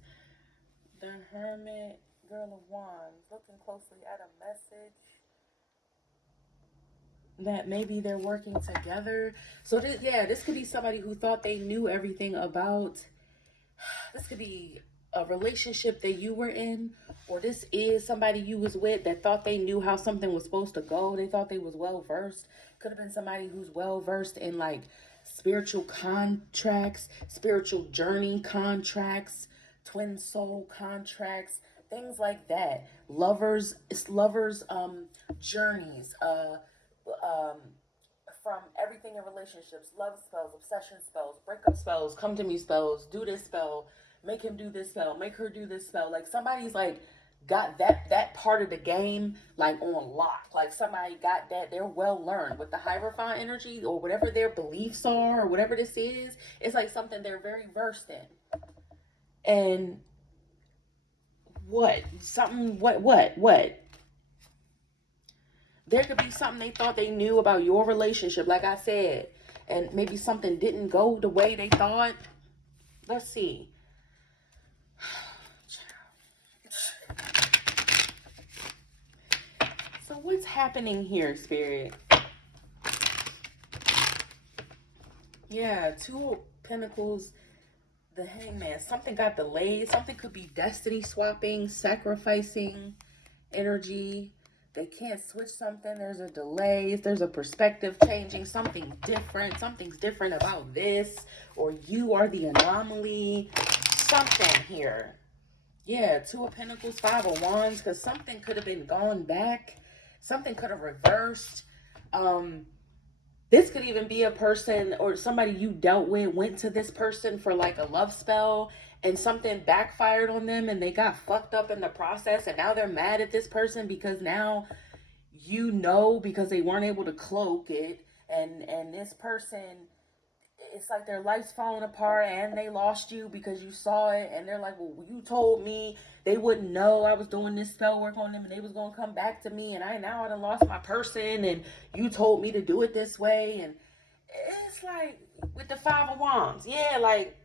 the Hermit, Girl of Wands, looking closely at a message that maybe they're working together. So this could be somebody who thought they knew everything about. This could be a relationship that you were in, or this is somebody you was with that thought they knew how something was supposed to go. They thought they was well versed. Could have been somebody who's well versed in like spiritual contracts, spiritual journey contracts, twin soul contracts, things like that. Lovers journeys, from everything in relationships, love spells, obsession spells, breakup spells, come to me spells, do this spell, make him do this spell, make her do this spell. Like somebody's like got that part of the game like on lock. Like somebody got that. They're well learned with the Hierophant energy or whatever their beliefs are or whatever this is. It's like something they're very versed in. And what? Something what? There could be something they thought they knew about your relationship, like I said, and maybe something didn't go the way they thought. Let's see. So what's happening here, Spirit? Yeah, Two of Pentacles, the Hangman. Something got delayed. Something could be destiny swapping, sacrificing energy. They can't switch something. There's a delay. There's a perspective changing. Something different. Something's different about this. Or you are the anomaly. Something here. Yeah, Two of Pentacles, Five of Wands. Because something could have been gone back. Something could have reversed. This could even be a person or somebody you dealt with went to this person for like a love spell and something backfired on them and they got fucked up in the process, and now they're mad at this person because now because they weren't able to cloak it, and this person, it's like their life's falling apart and they lost you because you saw it, and they're like, well, you told me they wouldn't know I was doing this spell work on them and they was gonna come back to me, and I done lost my person, and you told me to do it this way. And it's like with the Five of Wands, yeah, like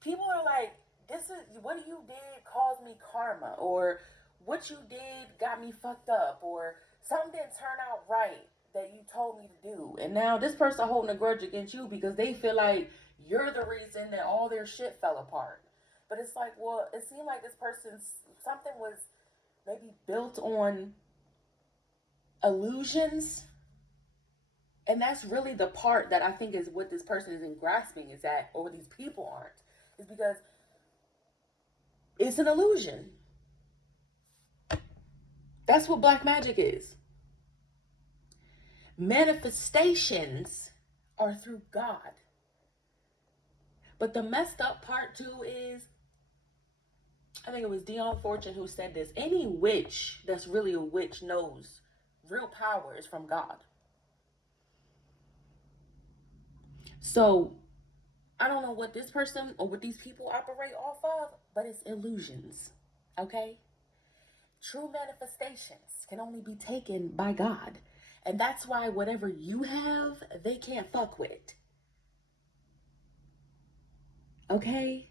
people are like, this is what you did caused me karma, or what you did got me fucked up, or something didn't turn out right that you told me to do. And now this person holding a grudge against you because they feel like you're the reason that all their shit fell apart. But it's like, well, it seemed like this person's something was maybe built on illusions. And that's really the part that I think is what this person isn't grasping, is that, or these people aren't, is because it's an illusion. That's what black magic is. Manifestations are through God. But the messed up part too is I think it was Dion Fortune who said this. Any witch that's really a witch knows real power is from God. So I don't know what this person or what these people operate off of, but it's illusions. Okay? True manifestations can only be taken by God. And that's why whatever you have, they can't fuck with. Okay?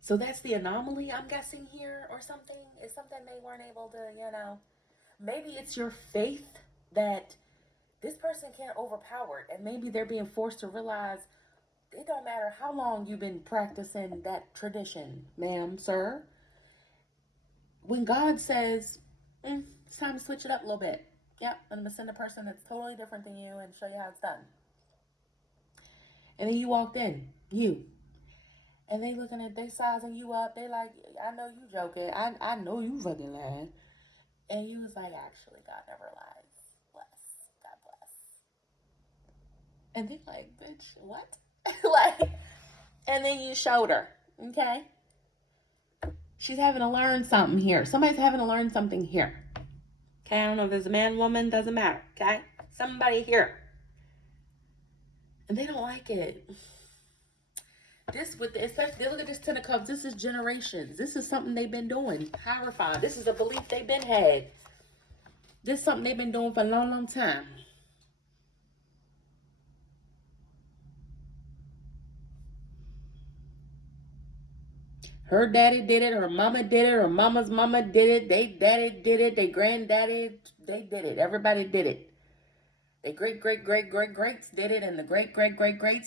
So that's the anomaly, I'm guessing, here, or something. It's something they weren't able to, maybe it's your faith that this person can't overpower it. And maybe they're being forced to realize it don't matter how long you've been practicing that tradition, ma'am, sir. When God says, it's time to switch it up a little bit. Yep, I'm going to send a person that's totally different than you and show you how it's done. And then you walked in, and they sizing you up. They like, I know you joking. I know you fucking lying. And you was like, actually, God never lies. Bless. God bless. And they like, bitch, what? Like, and then you showed her, okay? She's having to learn something here. Somebody's having to learn something here. Okay, I don't know if it's a man, woman, doesn't matter, okay? Somebody here. And they don't like it. Especially look at this Ten of Cups. This is generations. This is something they've been doing. Horrified. This is a belief they've been had. This is something they've been doing for a long, long time. Her daddy did it. Her mama did it. Her mama's mama did it. They daddy did it. They granddaddy, they did it. Everybody did it. The greats did it, and the greats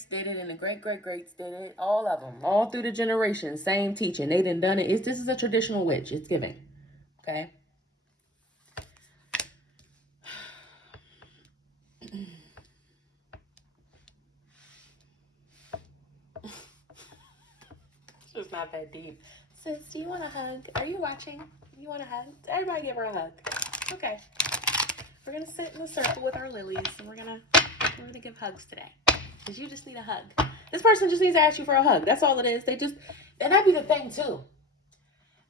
did it, and the greats did it. All of them, all through the generations, same teaching. They done it. This is a traditional witch. It's giving, okay. It's not that deep. Sis, do you want a hug? Are you watching? You want a hug? Everybody give her a hug. Okay. We're gonna sit in a circle with our lilies, and we're gonna give hugs today. Because you just need a hug. This person just needs to ask you for a hug. That's all it is. And that'd be the thing too.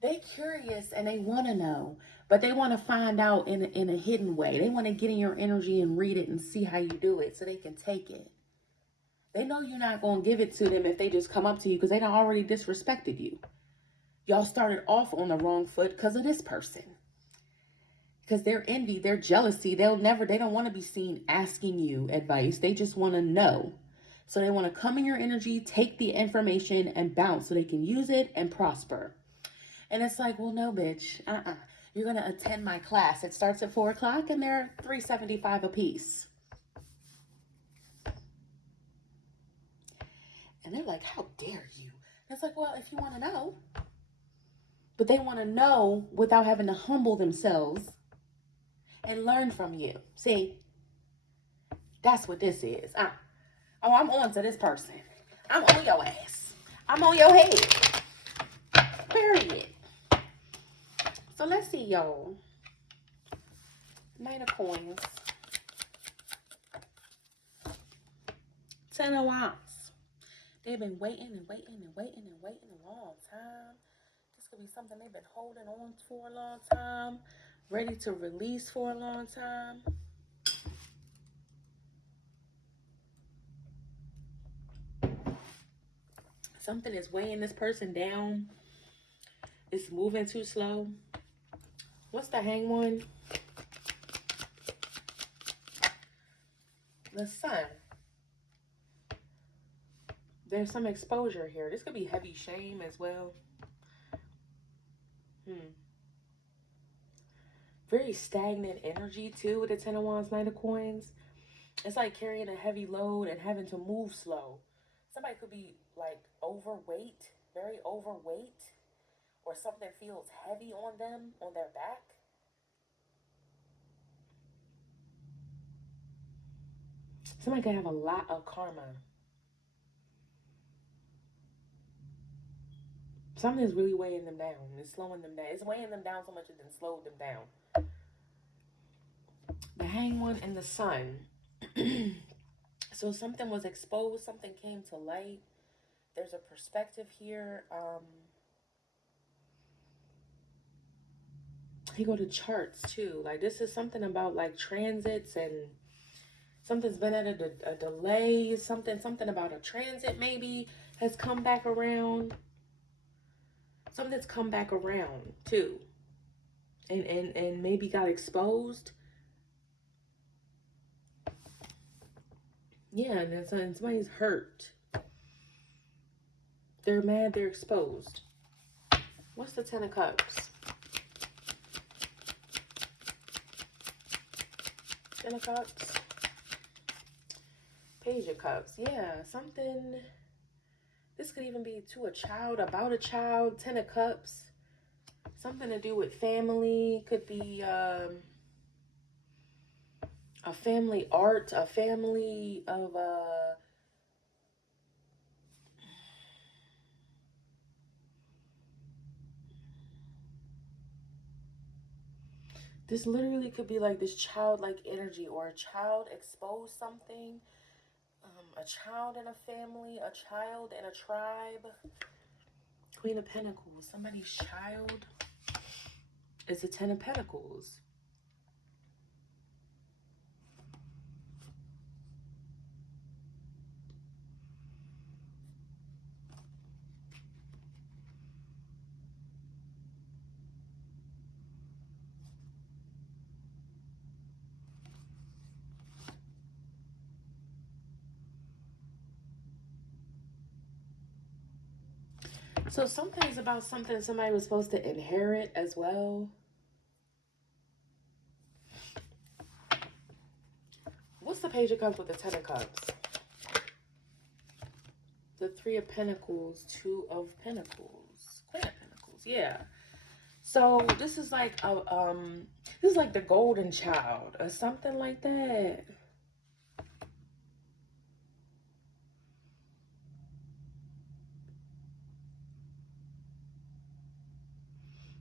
They curious and they want to know, but they want to find out in a hidden way. They want to get in your energy and read it and see how you do it so they can take it. They know you're not going to give it to them if they just come up to you because they done already disrespected you. Y'all started off on the wrong foot because of this person. Because their envy, their jealousy, they don't want to be seen asking you advice. They just want to know. So they want to come in your energy, take the information, and bounce so they can use it and prosper. And it's like, well, no, bitch. You're going to attend my class. It starts at 4 o'clock, and they're $3.75 a piece. And they're like, how dare you? And it's like, well, if you want to know. But they want to know without having to humble themselves and learn from you. See, that's what this is. I'm on to this person. I'm on your ass. I'm on your head. Period. So let's see, y'all. Knight of Coins. 10 of Wands. They've been waiting a long time. This could be something they've been holding on for a long time. Ready to release for a long time. Something is weighing this person down. It's moving too slow. What's the Hanged One? The Sun. There's some exposure here. This could be heavy shame as well. Very stagnant energy too with the Ten of Wands, Knight of Coins. It's like carrying a heavy load and having to move slow. Somebody could be like overweight, very overweight, or something feels heavy on them, on their back. Somebody could have a lot of karma. Something is really weighing them down. It's slowing them down. It's weighing them down so much it then slowed them down. The Hanged One and the Sun. So something was exposed. Something came to light. There's a perspective here. He go to charts too. Like, this is something about like transits, and something's been at a delay. Something about a transit maybe has come back around. Something's come back around too, and maybe got exposed. Yeah, and somebody's hurt. They're mad. They're exposed. What's the Ten of Cups? Ten of Cups. Page of Cups. Yeah, something. This could even be to a child, about a child. Ten of Cups. Something to do with family. Could be a family art, a family of this literally could be like this childlike energy, or a child exposed something. A child in a family, a child in a tribe. Queen of Pentacles, somebody's child is a Ten of Pentacles. So something's about something somebody was supposed to inherit as well. What's the Page of Cups with the Ten of Cups? The Three of Pentacles, Two of Pentacles, Queen of Pentacles. Yeah. So this is like this is like the golden child or something like that.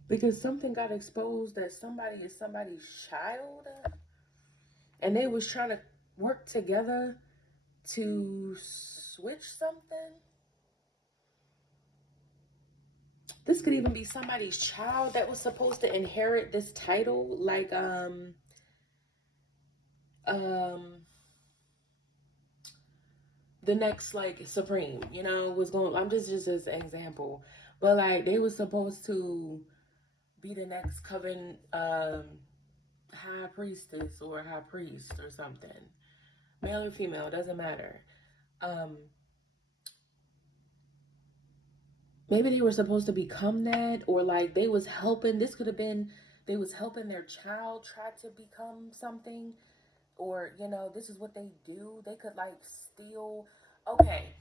Because something got exposed that somebody is somebody's child, and they was trying to work together to switch something. This could even be somebody's child that was supposed to inherit this title, like the next like Supreme, you know, was going. I'm just as an example, but like they were supposed to be the next coven high priestess or high priest or something, male or female, doesn't matter. Maybe they were supposed to become that, or like they was helping. This could have been they was helping their child try to become something, or you know, this is what they do. They could like steal. Okay,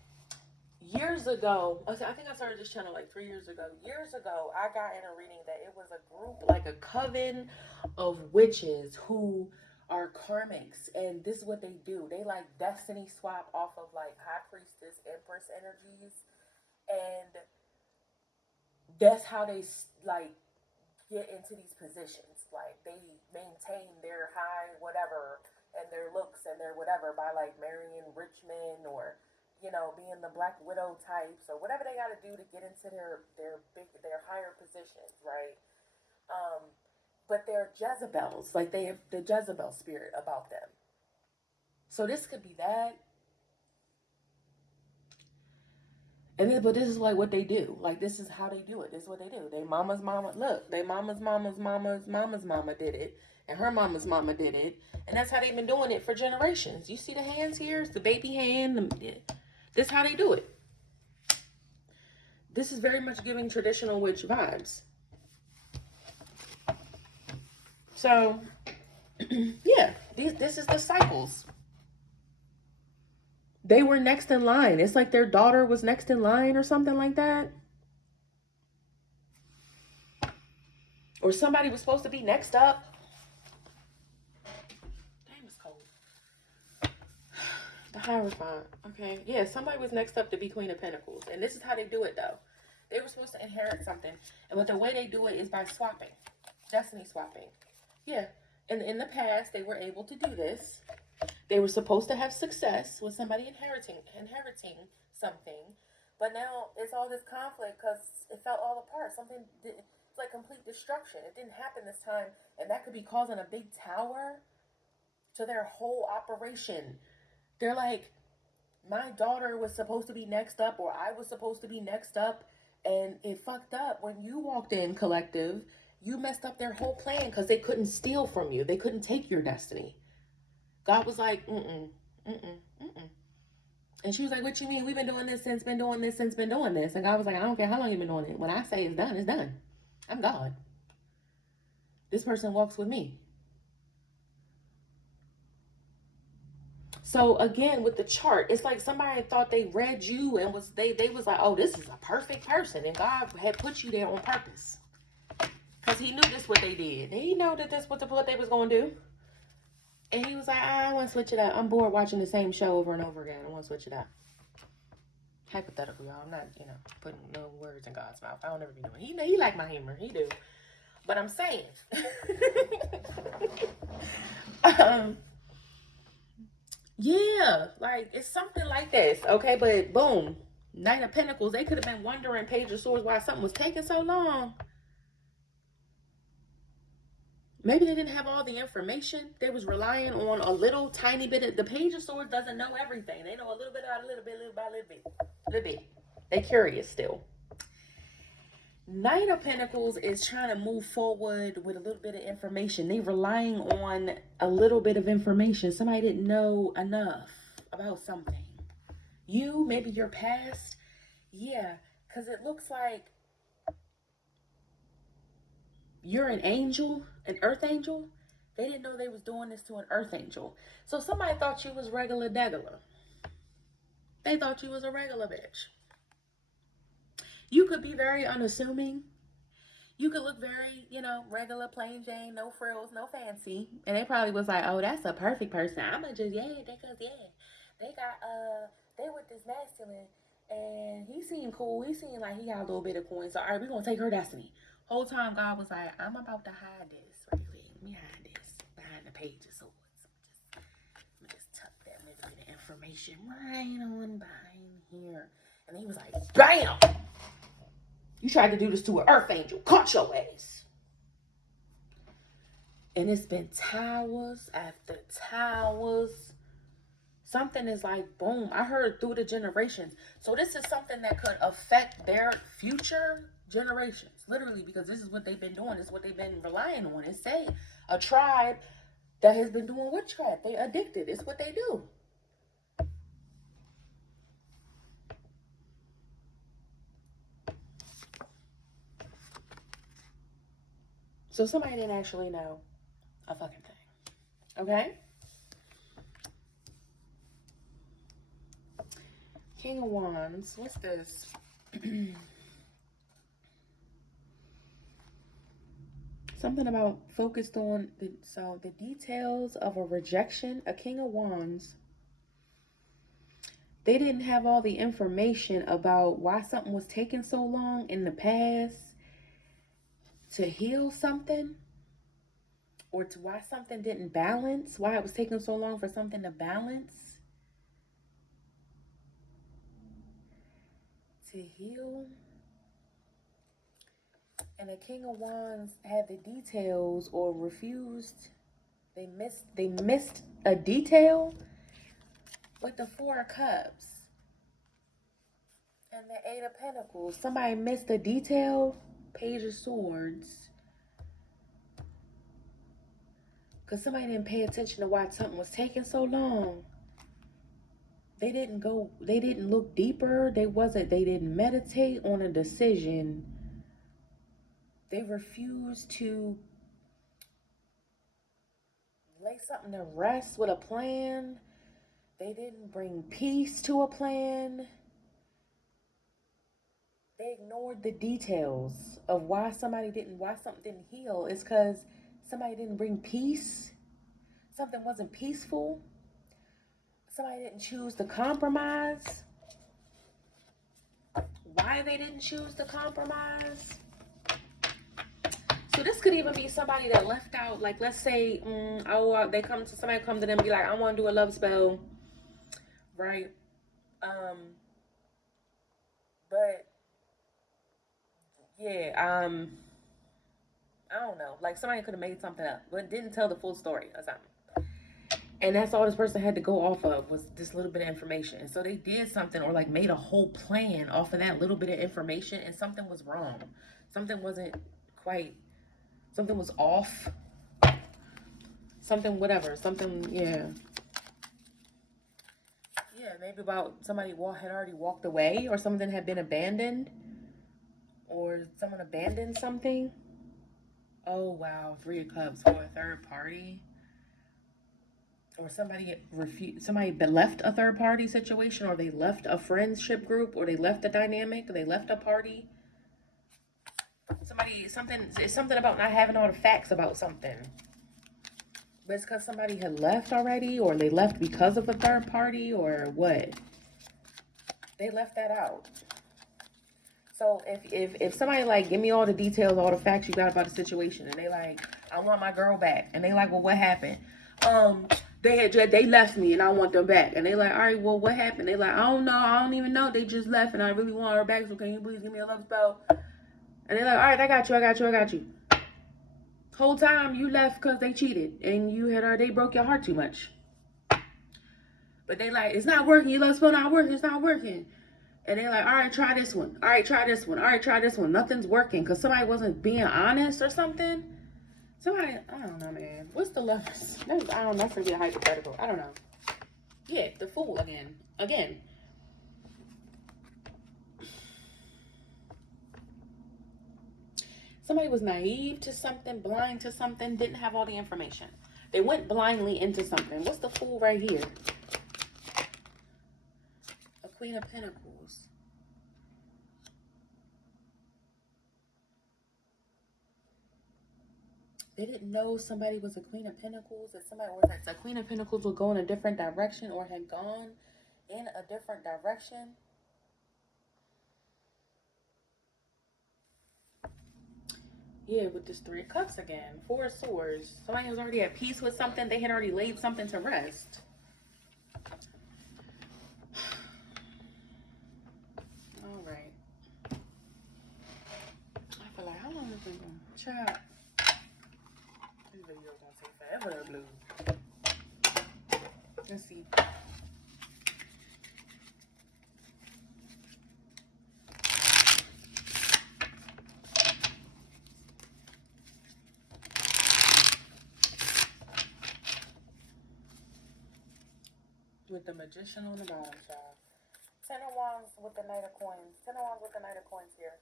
years ago, I think I started this channel like 3 years ago. Years ago, I got in a reading that it was a group, like a coven of witches who are karmics, and this is what they do. They like destiny swap off of like high priestess, empress energies, and that's how they like get into these positions. Like they maintain their high whatever and their looks and their whatever by like marrying rich men, or you know, being the Black Widow types, or whatever they got to do to get into their higher positions, right? But they're Jezebels, like they have the Jezebel spirit about them. So this could be that. And then, but this is like what they do. Like this is how they do it. This is what they do. They mama's mama. Look, they mama's mama did it, and her mama's mama did it, and that's how they've been doing it for generations. You see the hands here? It's the baby hand. This is how they do it. This is very much giving traditional witch vibes. So, yeah, this is the cycles. They were next in line. It's like their daughter was next in line or something like that. Or somebody was supposed to be next up. Damn, it's cold. The Hierophant. Okay. Yeah, somebody was next up to be Queen of Pentacles. And this is how they do it, though. They were supposed to inherit something. But the way they do it is by swapping. Destiny swapping. Yeah. And in the past, they were able to do this. They were supposed to have success with somebody inheriting something, but now it's all this conflict because it fell all apart. Something It's like complete destruction. It didn't happen this time, and that could be causing a big tower to their whole operation. They're like, my daughter was supposed to be next up, or I was supposed to be next up, and it fucked up. When you walked in, collective, you messed up their whole plan because they couldn't steal from you. They couldn't take your destiny. God was like, and she was like, what you mean? We've been doing this since been doing this since been doing this. And God was like, I don't care how long you've been doing it. When I say it's done, it's done. I'm God. This person walks with me. So again, with the chart, it's like somebody thought they read you and they was like, oh, this is a perfect person. And God had put you there on purpose. Because he knew this what they did. He knew that this was what they was going to do. And he was like, I want to switch it up. I'm bored watching the same show over and over again. I want to switch it up. Hypothetical, y'all. I'm not, putting no words in God's mouth. I don't ever be doing it. He like my humor. He do. But I'm saying. Yeah, like it's something like this, okay? But boom, Knight of Pentacles. They could have been wondering, Page of Swords, why something was taking so long. Maybe they didn't have all the information. They was relying on a little tiny bit of, the Page of Swords doesn't know everything. They know a little bit about a little bit, little by little bit. They curious still. Knight of Pentacles is trying to move forward with a little bit of information. They relying on a little bit of information. Somebody didn't know enough about something. You, maybe your past. Yeah, because it looks like you're an angel, an earth angel. They didn't know they was doing this to an earth angel. So somebody thought you was regular degular. They thought you was a regular bitch. You could be very unassuming. You could look very, regular, plain Jane, no frills, no fancy. And they probably was like, oh, that's a perfect person. I'ma just, they with this masculine. And he seemed cool. He seemed like he got a little bit of coin. So, all right, we're going to take her destiny. Whole time, God was like, I'm about to hide this right quick. Let me hide this behind the Page of Swords. Let me just tuck that little bit of information right on behind here. And he was like, bam! You tried to do this to an earth angel. Caught your ass. And it's been towers after towers. Something is like, boom. I heard through the generations. So this is something that could affect their future generations. Literally, because this is what they've been doing. This is what they've been relying on. It's a tribe that has been doing witchcraft. They addicted. It's what they do. So somebody didn't actually know a fucking thing. Okay? King of Wands. What's this? Something about focused on the details of a rejection. A King of Wands. They didn't have all the information about why something was taking so long in the past to heal something, or to why something didn't balance, why it was taking so long for something to balance, to heal. And the King of Wands had the details or refused. They missed a detail with the Four of Cups and the Eight of Pentacles. Somebody missed a detail. Page of Swords. Because somebody didn't pay attention to why something was taking so long. They didn't look deeper. They didn't meditate on a decision. They refused to lay something to rest with a plan. They didn't bring peace to a plan. They ignored the details of why something didn't heal. It's because somebody didn't bring peace. Something wasn't peaceful. Somebody didn't choose to compromise. Why they didn't choose to compromise? So this could even be somebody that left out, like, let's say, somebody come to them and be like, I want to do a love spell, right? But yeah, I don't know. Like somebody could have made something up, but didn't tell the full story or something. And that's all this person had to go off of was this little bit of information. And so they did something or like made a whole plan off of that little bit of information, and something was wrong. Something wasn't quite, something was off. Something, whatever. Something, yeah. Yeah, maybe about somebody had already walked away, or something had been abandoned, or someone abandoned something. Oh, wow. 3 of Cups for a third party. Or somebody left a third party situation, or they left a friendship group, or they left a dynamic, or they left a party. It's something about not having all the facts about something. But it's because somebody had left already, or they left because of a third party, or what? They left that out. So if somebody like, give me all the details, all the facts you got about the situation, and they like, I want my girl back, and they like, well, what happened? They left me and I want them back, and they like, all right, well, what happened? They like, I don't know, I don't even know, they just left and I really want her back, so can you please give me a love spell? And they like, all right, I got you. Whole time you left because they cheated and they broke your heart too much. But they like, it's not working, your love spell not working, it's not working. And they like, all right, try this one. All right, try this one. All right, try this one. Nothing's working because somebody wasn't being honest or something. Somebody, I don't know, man. What's the lovers? I don't know. That's going to be a hypothetical. I don't know. Yeah, the Fool again. Again. Somebody was naive to something, blind to something, didn't have all the information. They went blindly into something. What's the Fool right here? A Queen of Pentacles. They didn't know somebody was a Queen of Pentacles, that somebody was like a Queen of Pentacles would go in a different direction or had gone in a different direction. Yeah, with this 3 of Cups again. 4 of Swords. Somebody was already at peace with something. They had already laid something to rest. All right. I feel like, how long is it going to chat? This video is going to take forever, Blue. Let's see. With the Magician on the bottom, child. 10 of Wands with the Knight of Coins. 10 of Wands with the Knight of Coins here.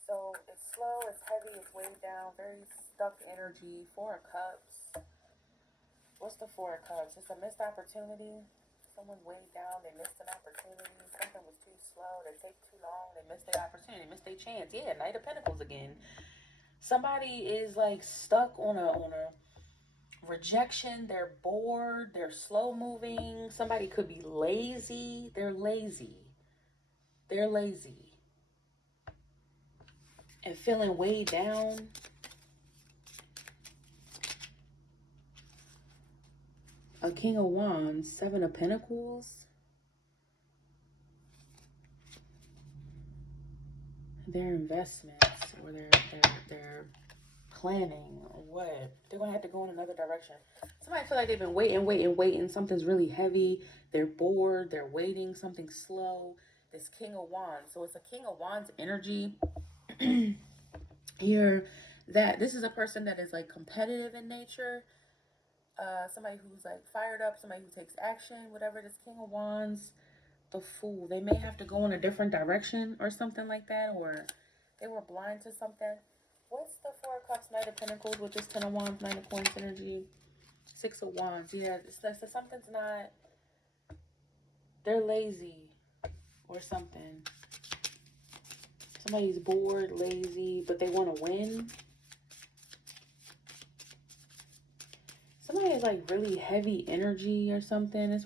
So it's slow, it's heavy, it's weighed down, very stuck energy. 4 of Cups. What's the 4 of Cups? It's a missed opportunity. Someone weighed down, they missed an opportunity. Something was too slow, they take too long, they missed their opportunity, missed their chance. Yeah, Knight of Pentacles again. Somebody is like stuck on a rejection. They're bored, they're slow moving. Somebody could be lazy. They're lazy and feeling weighed down. A King of Wands, 7 of Pentacles. Their investments or their planning or what, they're gonna have to go in another direction. Somebody feel like they've been waiting. Something's really heavy. They're bored. They're waiting. Something slow. This King of Wands. So it's a King of Wands energy here. That this is a person that is like competitive in nature. Somebody who's like fired up. Somebody who takes action. Whatever. This King of Wands, the Fool. They may have to go in a different direction or something like that, or they were blind to something. What's the 4 of Cups, Knight of Pentacles with this 10 of Wands, 9 of Coins energy? 6 of Wands. Yeah, something's not... They're lazy or something. Somebody's bored, lazy, but they want to win. Somebody has like really heavy energy or something. It's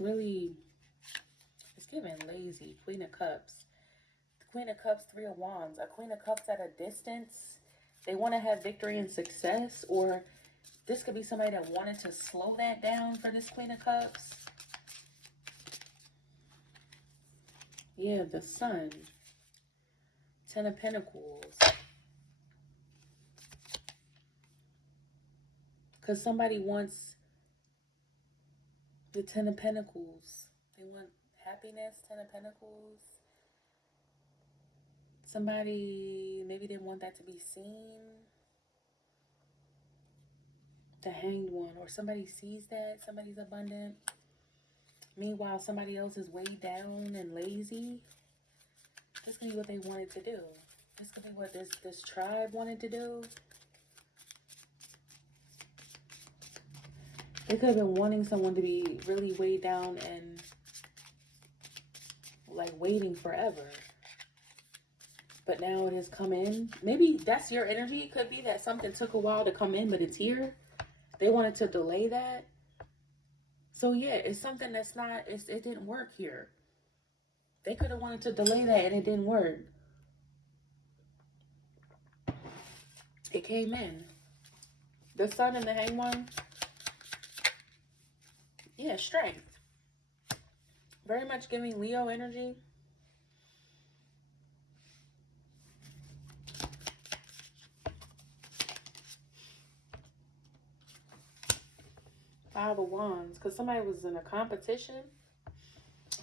giving lazy. Queen of Cups. Queen of Cups, 3 of Wands. A Queen of Cups at a distance. They want to have victory and success, or this could be somebody that wanted to slow that down for this Queen of Cups. Yeah, the Sun. 10 of Pentacles. Because somebody wants the Ten of Pentacles. They want happiness, Ten of Pentacles. Somebody, maybe they want that to be seen. The Hanged One. Or somebody sees that. Somebody's abundant. Meanwhile, somebody else is weighed down and lazy. This could be what they wanted to do. This could be what this tribe wanted to do. They could have been wanting someone to be really weighed down and like waiting forever. But now it has come in. Maybe that's your energy. It could be that something took a while to come in, but it's here. They wanted to delay that. So yeah, it's something that's not, it didn't work here. They could have wanted to delay that and it didn't work. It came in. The Sun and the Hanged One. Yeah, strength. Very much giving Leo energy. Five of Wands. Because somebody was in a competition.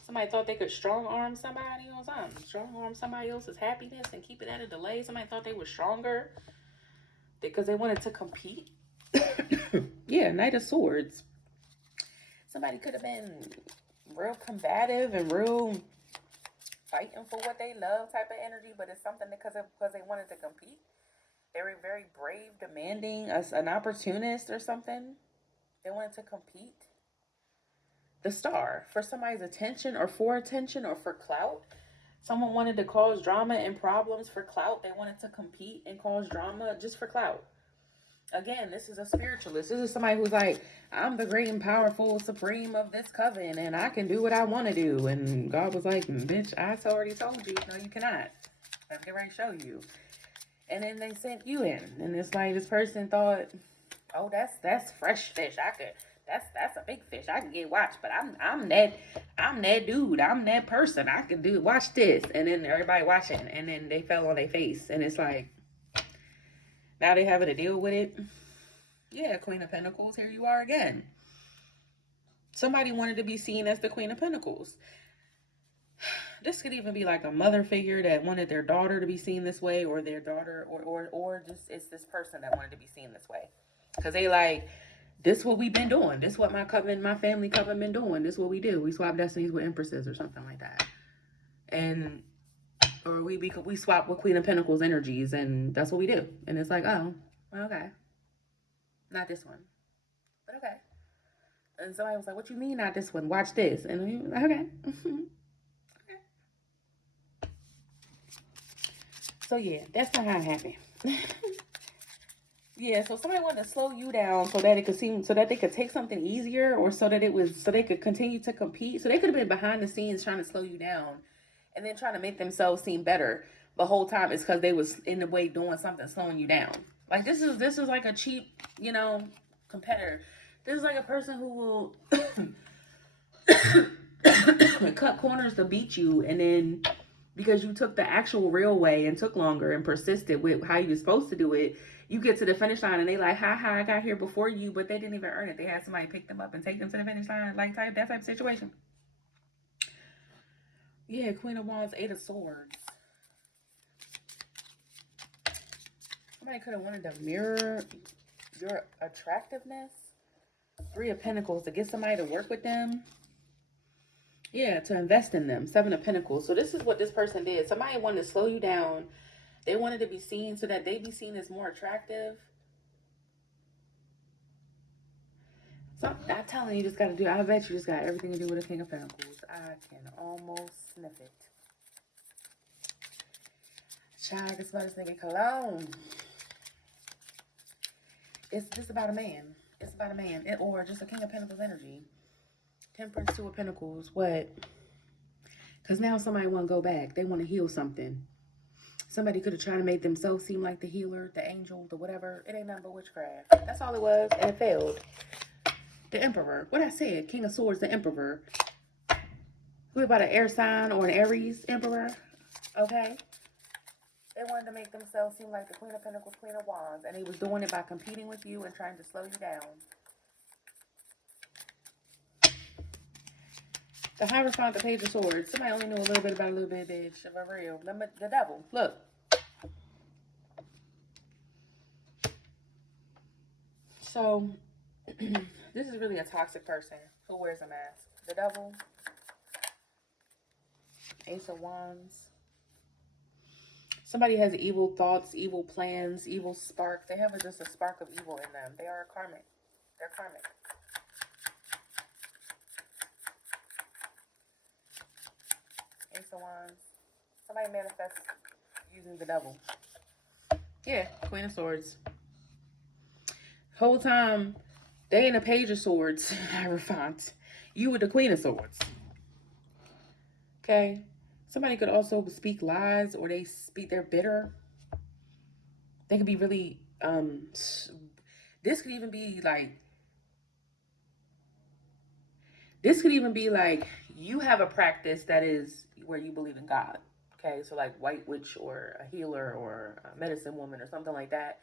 Somebody thought they could strong arm somebody or something. Strong arm somebody else's happiness and keep it at a delay. Somebody thought they were stronger because they wanted to compete. Yeah, Knight of Swords. Somebody could have been real combative and real fighting for what they love type of energy, but it's something because they wanted to compete. They were very brave, demanding, an opportunist or something. They wanted to compete. The Star, for somebody's attention or for clout. Someone wanted to cause drama and problems for clout. They wanted to compete and cause drama just for clout. Again, this is a spiritualist. This is somebody who's like, I'm the great and powerful supreme of this coven and I can do what I want to do. And God was like, bitch, I already told you. No, you cannot. I'm getting ready to show you. And then they sent you in. And it's like this person thought, oh, that's fresh fish. That's a big fish. I can get watched, but I'm that dude. I'm that person. I can do watch this. And then everybody watching. And then they fell on their face. And it's like, now they having to deal with it. Yeah, Queen of Pentacles. Here you are again. Somebody wanted to be seen as the Queen of Pentacles. This could even be like a mother figure that wanted their daughter to be seen this way, or their daughter, or just it's this person that wanted to be seen this way. Because they like, this is what we've been doing. This is what my family coven been doing. This is what we do. We swap destinies with empresses or something like that. And or we swap with Queen of Pentacles energies, and that's what we do. And it's like, oh, okay. Not this one. But okay. And somebody was like, what you mean not this one? Watch this. And I'm like, okay. Okay. So yeah, that's not how it happened. Yeah, so somebody wanted to slow you down so that they could take something easier, or so they could continue to compete. So they could have been behind the scenes trying to slow you down and then trying to make themselves seem better. The whole time it's because they was in the way doing something, slowing you down. Like this is like a cheap, competitor. This is like a person who will cut corners to beat you, and then because you took the actual real way and took longer and persisted with how you were supposed to do it, you get to the finish line and they like, ha, I got here before you, but they didn't even earn it. They had somebody pick them up and take them to the finish line, like that type of situation. Yeah, Queen of Wands, Eight of Swords. Somebody could have wanted to mirror your attractiveness. Three of Pentacles, to get somebody to work with them. Yeah, to invest in them. Seven of Pentacles. So this is what this person did. Somebody wanted to slow you down. They wanted to be seen so that they be seen as more attractive. So I'm telling you, you just got to do. I bet you just got everything to do with a King of Pentacles. I can almost sniff it. Child, this about this nigga cologne. It's just about a man. It's about a man. Or just a King of Pentacles energy. Temperance, Two of Pentacles. What? Because now somebody want to go back. They want to heal something. Somebody could have tried to make themselves seem like the healer, the angel, the whatever. It ain't nothing but witchcraft. That's all it was, and it failed. The Emperor. What I said, King of Swords, the Emperor. What about an air sign or an Aries Emperor? Okay. They wanted to make themselves seem like the Queen of Pentacles, Queen of Wands. And they was doing it by competing with you and trying to slow you down. The Hierophant, the Page of Swords. Somebody only knew a little bit about a little bit, bitch. Of a real. The devil. Look. So, this is really a toxic person who wears a mask. The devil. Ace of Wands. Somebody has evil thoughts, evil plans, evil spark. They have just a spark of evil in them. They are karmic. They're karmic. Ace of Wands. Somebody manifests using the devil. Yeah, Queen of Swords. Whole time, they in a Page of Swords, Hierophant. You with the Queen of Swords. Okay? Somebody could also speak lies, or they're bitter. They could be really, this could even be like, you have a practice that is where you believe in God. Okay, so like white witch or a healer or a medicine woman or something like that.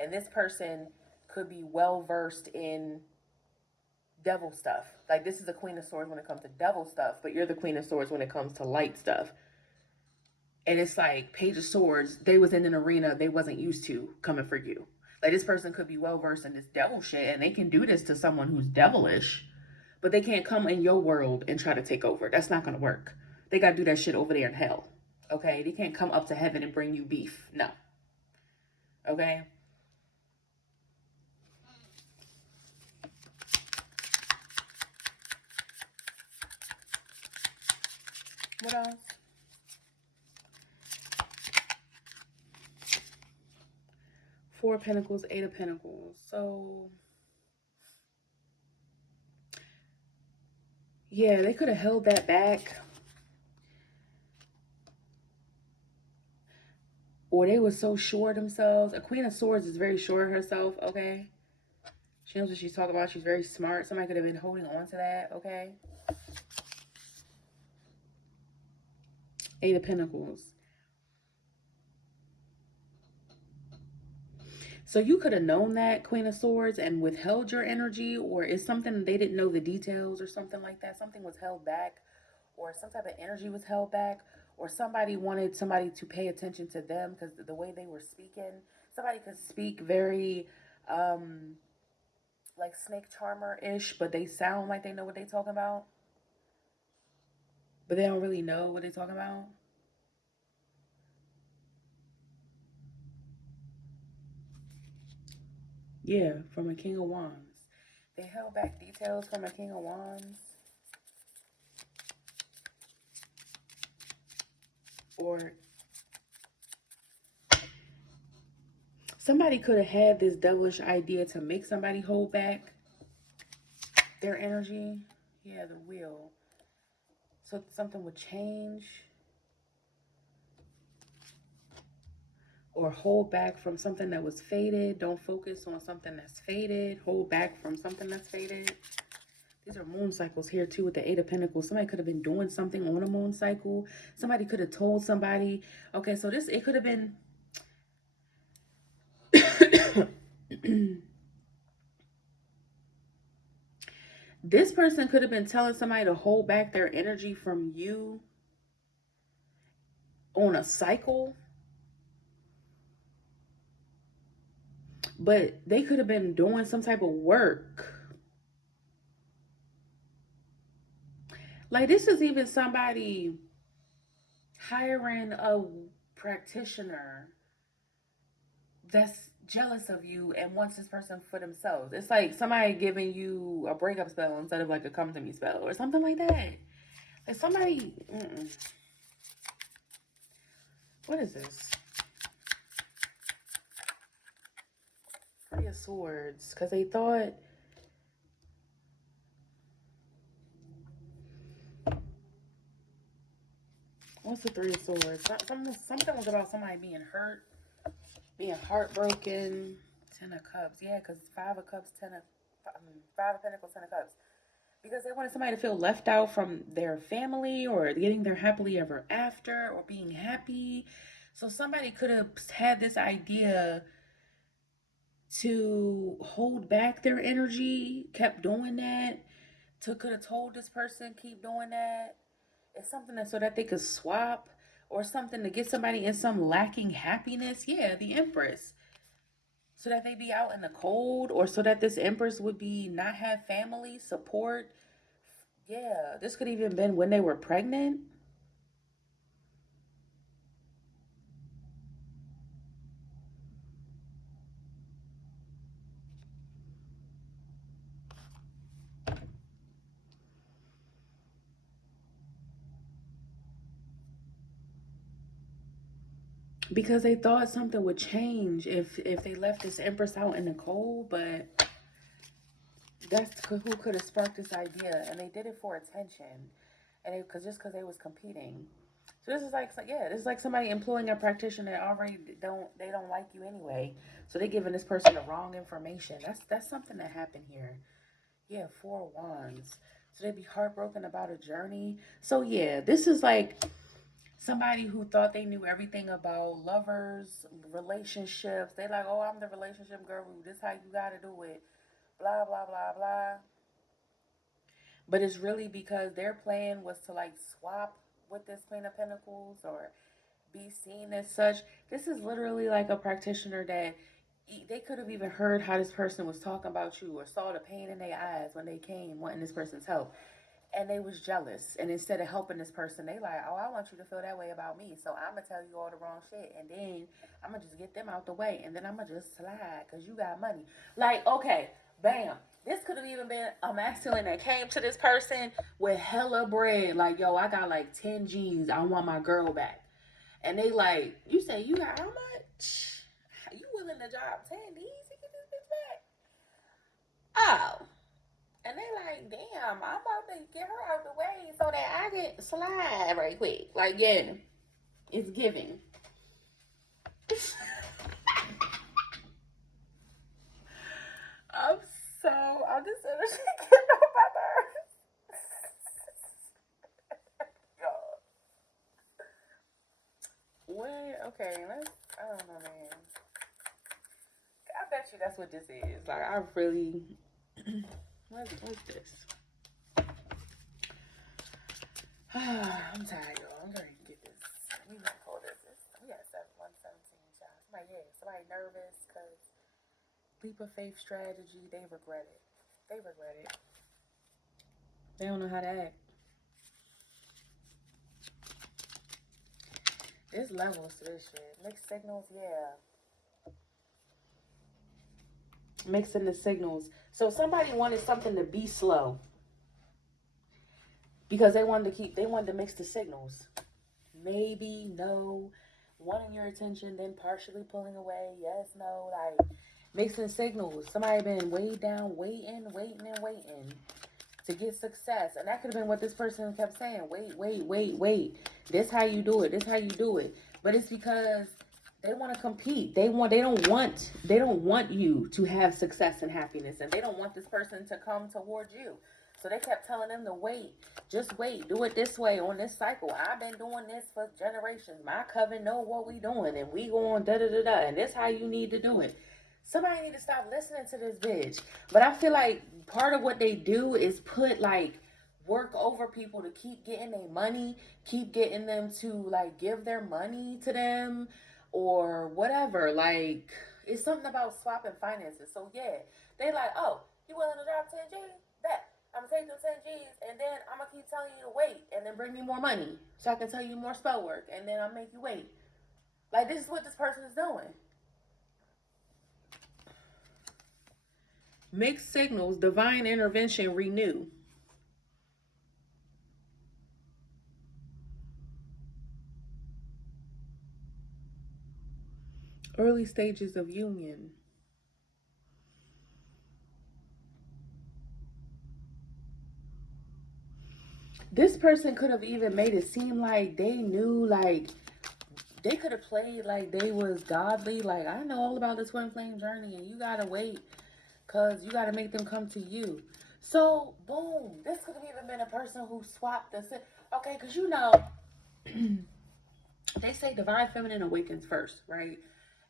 And this person could be well versed in devil stuff. Like, this is the Queen of Swords when it comes to devil stuff, but you're the Queen of Swords when it comes to light stuff. And it's like Page of Swords, they was in an arena they wasn't used to coming for you. Like, this person could be well versed in this devil shit, and they can do this to someone who's devilish, but they can't come in your world and try to take over. That's not going to work. They got to do that shit over there in hell. Okay? They can't come up to heaven and bring you beef. No. Okay? What else? Four of Pentacles, Eight of Pentacles. So, yeah, they could have held that back. Or they were so sure of themselves. A Queen of Swords is very sure of herself, okay? She knows what she's talking about. She's very smart. Somebody could have been holding on to that, okay? Eight of Pentacles. So you could have known that, Queen of Swords, and withheld your energy, or is something they didn't know the details or something like that. Something was held back, or some type of energy was held back, or somebody wanted somebody to pay attention to them because the way they were speaking. Somebody could speak very, like snake charmer-ish, but they sound like they know what they're talking about. But they don't really know what they're talking about. Yeah, from a King of Wands. They held back details from a King of Wands. Or somebody could have had this devilish idea to make somebody hold back their energy. Yeah, the wheel. So something would change. Or hold back from something that was faded. Don't focus on something that's faded. Hold back from something that's faded. These are moon cycles here too with the Eight of Pentacles. Somebody could have been doing something on a moon cycle. Somebody could have told somebody. Okay, so it could have been... This person could have been telling somebody to hold back their energy from you on a cycle. But they could have been doing some type of work. Like, this is even somebody hiring a practitioner that's jealous of you and wants this person for themselves. It's like somebody giving you a breakup spell instead of like a come to me spell or something like that. Like somebody... What is this? Three of Swords. Because they thought... What's the Three of Swords? Something was about somebody being hurt, being heartbroken. Ten of Cups. Yeah, because Five of Cups, Five of Pentacles, Ten of Cups. Because they wanted somebody to feel left out from their family or getting their happily ever after or being happy. So somebody could have had this idea to hold back their energy, kept doing that, could have told this person keep doing that. It's something that so that they could swap or something to get somebody in some lacking happiness. Yeah, the Empress. So that they be out in the cold, or so that this Empress would be not have family support. Yeah, this could even been when they were pregnant. Because they thought something would change if they left this Empress out in the cold, but that's who could have sparked this idea, and they did it for attention, and because they was competing. So this is like, yeah, this is like somebody employing a practitioner that already don't like you anyway, so they giving this person the wrong information. That's something that happened here. Yeah, 4 wands. So they'd be heartbroken about a journey. So yeah, this is like somebody who thought they knew everything about lovers, relationships. They like, oh, I'm the relationship guru. This how you gotta do it. Blah blah blah blah. But it's really because their plan was to like swap with this Queen of Pentacles or be seen as such. This is literally like a practitioner that they could have even heard how this person was talking about you or saw the pain in their eyes when they came wanting this person's help, and they was jealous, and instead of helping this person, they like, oh, I want you to feel that way about me, so I'm gonna tell you all the wrong shit, and then I'm gonna just get them out the way, and then I'm gonna just slide because you got money. Like, okay, bam, this could have even been a masculine that came to this person with hella bread, like, yo, I got like 10 G's, I want my girl back. And they like, you say you got how much? You willing to drop 10 D's to get this bitch back? Oh, and they like, damn, I'm about to get her out the way so that I can slide right quick. Like, yeah, it's giving. I'm I'm just getting on my nerves. Yo, where, okay, I don't know, man. I bet you that's what this is. Like, I really, what's this? I'm tired, y'all. I'm gonna get this. We gonna pull this. We got 117 shots. Somebody nervous because leap of faith strategy. They regret it. They regret it. They don't know how to act. There's levels to this shit. Mixed signals, yeah. Mixing the signals. So somebody wanted something to be slow because they wanted to mix the signals. Maybe, no, wanting your attention, then partially pulling away. Yes, no, like mixing signals. Somebody been way down, waiting to get success. And that could have been what this person kept saying. Wait. This how you do it. This how you do it. But it's because they want to compete. They don't want you to have success and happiness. And they don't want this person to come towards you. So they kept telling them to wait. Just wait. Do it this way on this cycle. I've been doing this for generations. My coven know what we doing. And we going da da da da. And this how you need to do it. Somebody need to stop listening to this bitch. But I feel like part of what they do is put like work over people to keep getting their money, keep getting them to like give their money to them or whatever. Like, it's something about swapping finances. So yeah, they like, oh, you willing to drop 10 G's? Bet. I'm gonna take them 10 G's and then I'm gonna keep telling you to wait and then bring me more money so I can tell you more spell work and then I'll make you wait. Like, this is what this person is doing. Mixed signals, divine intervention, renew. Early stages of union. This person could have even made it seem like they knew, like, they could have played like they was godly. Like, I know all about the twin flame journey and you gotta wait because you gotta make them come to you. So, boom, this could have even been a person who swapped the. Okay, because you know, they say divine feminine awakens first, right?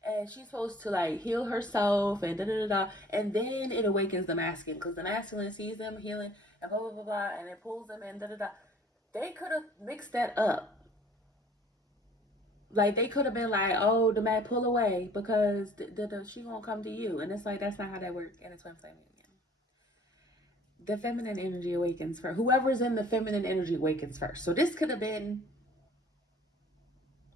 And she's supposed to like heal herself and da da da da, and then it awakens the masculine because the masculine sees them healing and blah blah blah blah, and it pulls them in da da da. They could have mixed that up. Like they could have been like, "Oh, the man pull away because she gonna come to you," and it's like that's not how that works in a twin flame union. The feminine energy awakens first. Whoever's in the feminine energy awakens first. So this could have been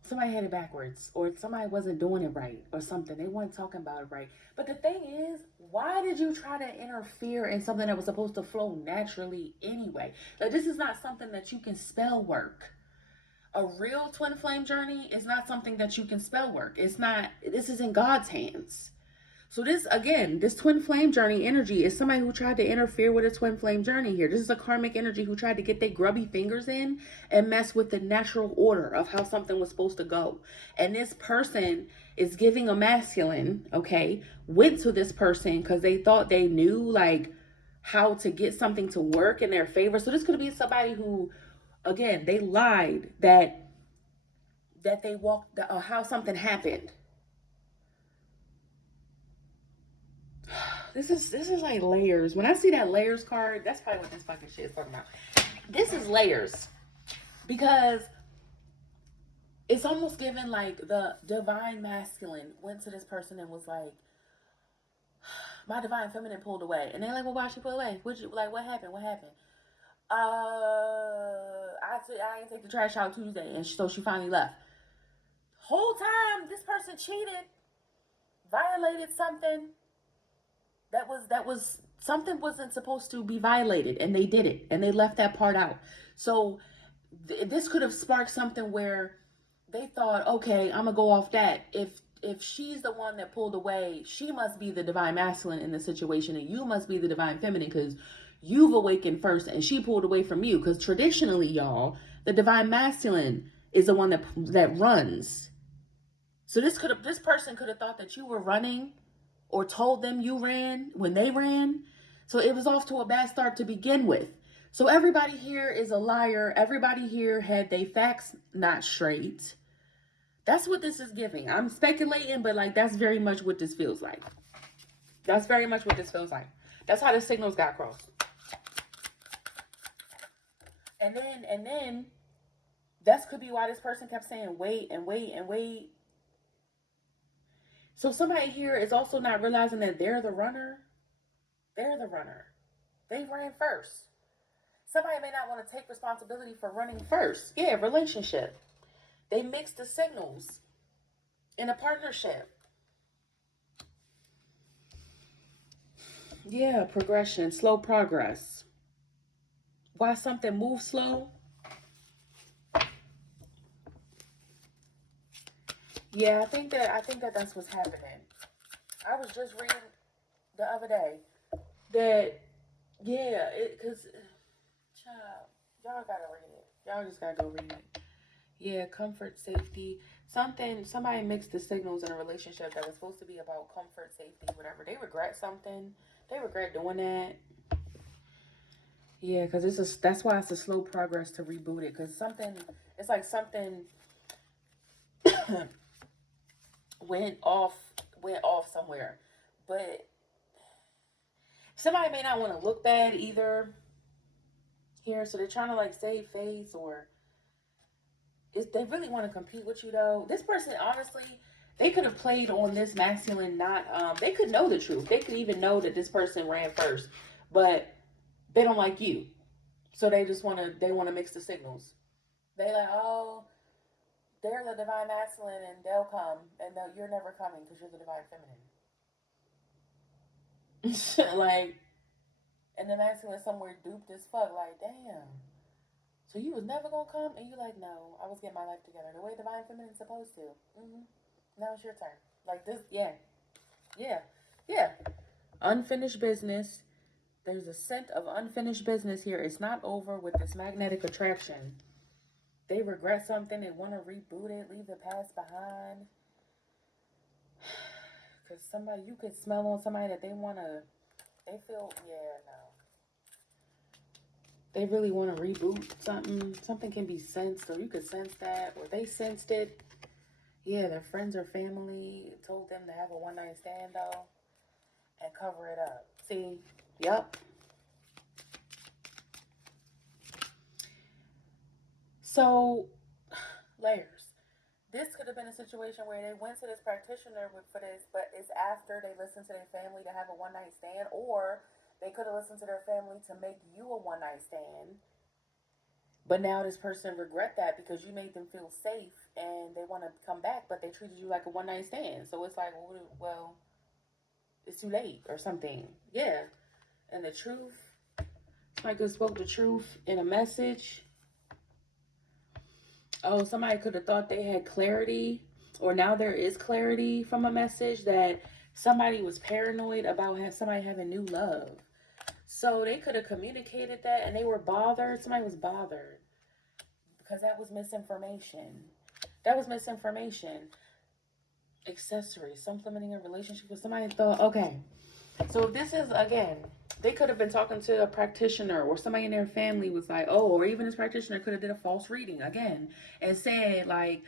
somebody had it backwards, or somebody wasn't doing it right, or something. They weren't talking about it right. But the thing is, why did you try to interfere in something that was supposed to flow naturally anyway? Like this is not something that you can spell work. A real twin flame journey is not something that you can spell work. It's not. This is in God's hands. So this, again, this twin flame journey energy is somebody who tried to interfere with a twin flame journey here. This is a karmic energy who tried to get their grubby fingers in and mess with the natural order of how something was supposed to go. And this person is giving a masculine, okay, went to this person because they thought they knew like how to get something to work in their favor. So this could be somebody who, again, they lied that they walked, how something happened. This is like layers. When I see that layers card, that's probably what this fucking shit is talking about. This is layers. Because it's almost given like the divine masculine went to this person and was like, my divine feminine pulled away. And they're like, well, why she pulled away? What happened? What happened? I didn't take the trash out Tuesday. And so she finally left. Whole time, this person cheated, violated something. That was something wasn't supposed to be violated, and they did it, and they left that part out. So this could have sparked something where they thought, okay, I'm gonna go off that. If she's the one that pulled away, she must be the divine masculine in the situation, and you must be the divine feminine because you've awakened first, and she pulled away from you. Because traditionally, y'all, the divine masculine is the one that runs. So this person could have thought that you were running, or told them you ran when they ran. So it was off to a bad start to begin with. So everybody here is a liar. Everybody here had their facts not straight. That's what this is giving. I'm speculating, but like that's very much what this feels like. That's very much what this feels like. That's how the signals got crossed. And then that could be why this person kept saying wait and wait and wait. So somebody here is also not realizing that they're the runner. They're the runner. They ran first. Somebody may not want to take responsibility for running first. Yeah, relationship. They mix the signals in a partnership. Yeah, progression, slow progress. Why something moves slow? Yeah, I think that that's what's happening. I was just reading the other day that, yeah, because, child, y'all gotta read it. Y'all just gotta go read it. Yeah, comfort, safety, somebody mixed the signals in a relationship that was supposed to be about comfort, safety, whatever. They regret something. They regret doing that. Yeah, because that's why it's a slow progress to reboot it. Because it's like something went off somewhere. But somebody may not want to look bad either here, so they're trying to like save face, or they really want to compete with you though. This person, honestly, they could have played on this masculine, not they could know the truth. They could even know that this person ran first, but they don't like you. So they want to mix the signals. They like, oh, they're the divine masculine and they'll come, and you're never coming because you're the divine feminine. Like, and the masculine is somewhere duped as fuck. Like, damn. So you was never gonna come, and you like, no, I was getting my life together the way divine feminine's supposed to. Now it's your turn. Like this, yeah. Unfinished business. There's a scent of unfinished business here. It's not over with this magnetic attraction. They regret something. They want to reboot it, leave the past behind. Because you could smell on somebody that they feel, yeah, no. They really want to reboot something. Something can be sensed, or you could sense that, or they sensed it. Yeah, their friends or family told them to have a one-night stand, though, and cover it up. See? Yep. So, layers. This could have been a situation where they went to this practitioner for this, but it's after they listened to their family to have a one-night stand, or they could have listened to their family to make you a one-night stand. But now this person regret that because you made them feel safe and they want to come back, but they treated you like a one-night stand. So it's like, well, it's too late or something. Yeah. And the truth, somebody could have spoke the truth in a message. Oh, somebody could have thought they had clarity, or now there is clarity from a message that somebody was paranoid about somebody having new love. So they could have communicated that and they were bothered. Somebody was bothered because that was misinformation. That was misinformation. Accessory, supplementing a relationship with somebody thought, okay. So this is, again, they could have been talking to a practitioner, or somebody in their family was like, oh, or even this practitioner could have did a false reading again and said like,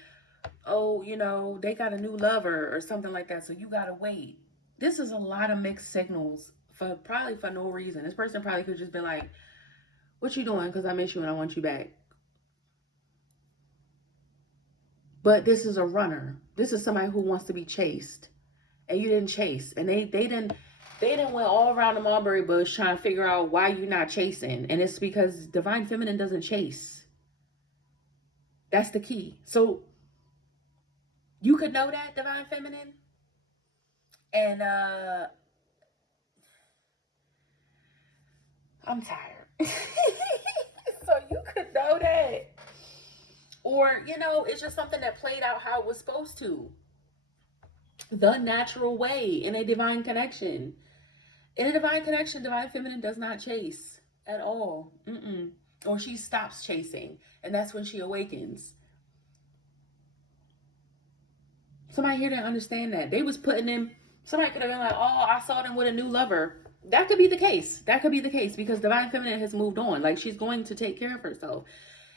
oh, you know, they got a new lover or something like that, so you gotta wait. This is a lot of mixed signals for probably for no reason. This person probably could just be like, what you doing? Because I miss you and I want you back. But this is a runner. This is somebody who wants to be chased, and you didn't chase, and they didn't went all around the mulberry bush trying to figure out why you're not chasing. And it's because divine feminine doesn't chase. That's the key. So you could know that, divine feminine. And I'm tired. So you could know that. Or, you know, it's just something that played out how it was supposed to. The natural way in a divine connection. In a divine connection, divine feminine does not chase at all. Or she stops chasing, and that's when she awakens. Somebody here didn't understand that. They was putting them, somebody could have been like, oh, I saw them with a new lover. That could be the case. That could be the case because divine feminine has moved on. Like, she's going to take care of herself.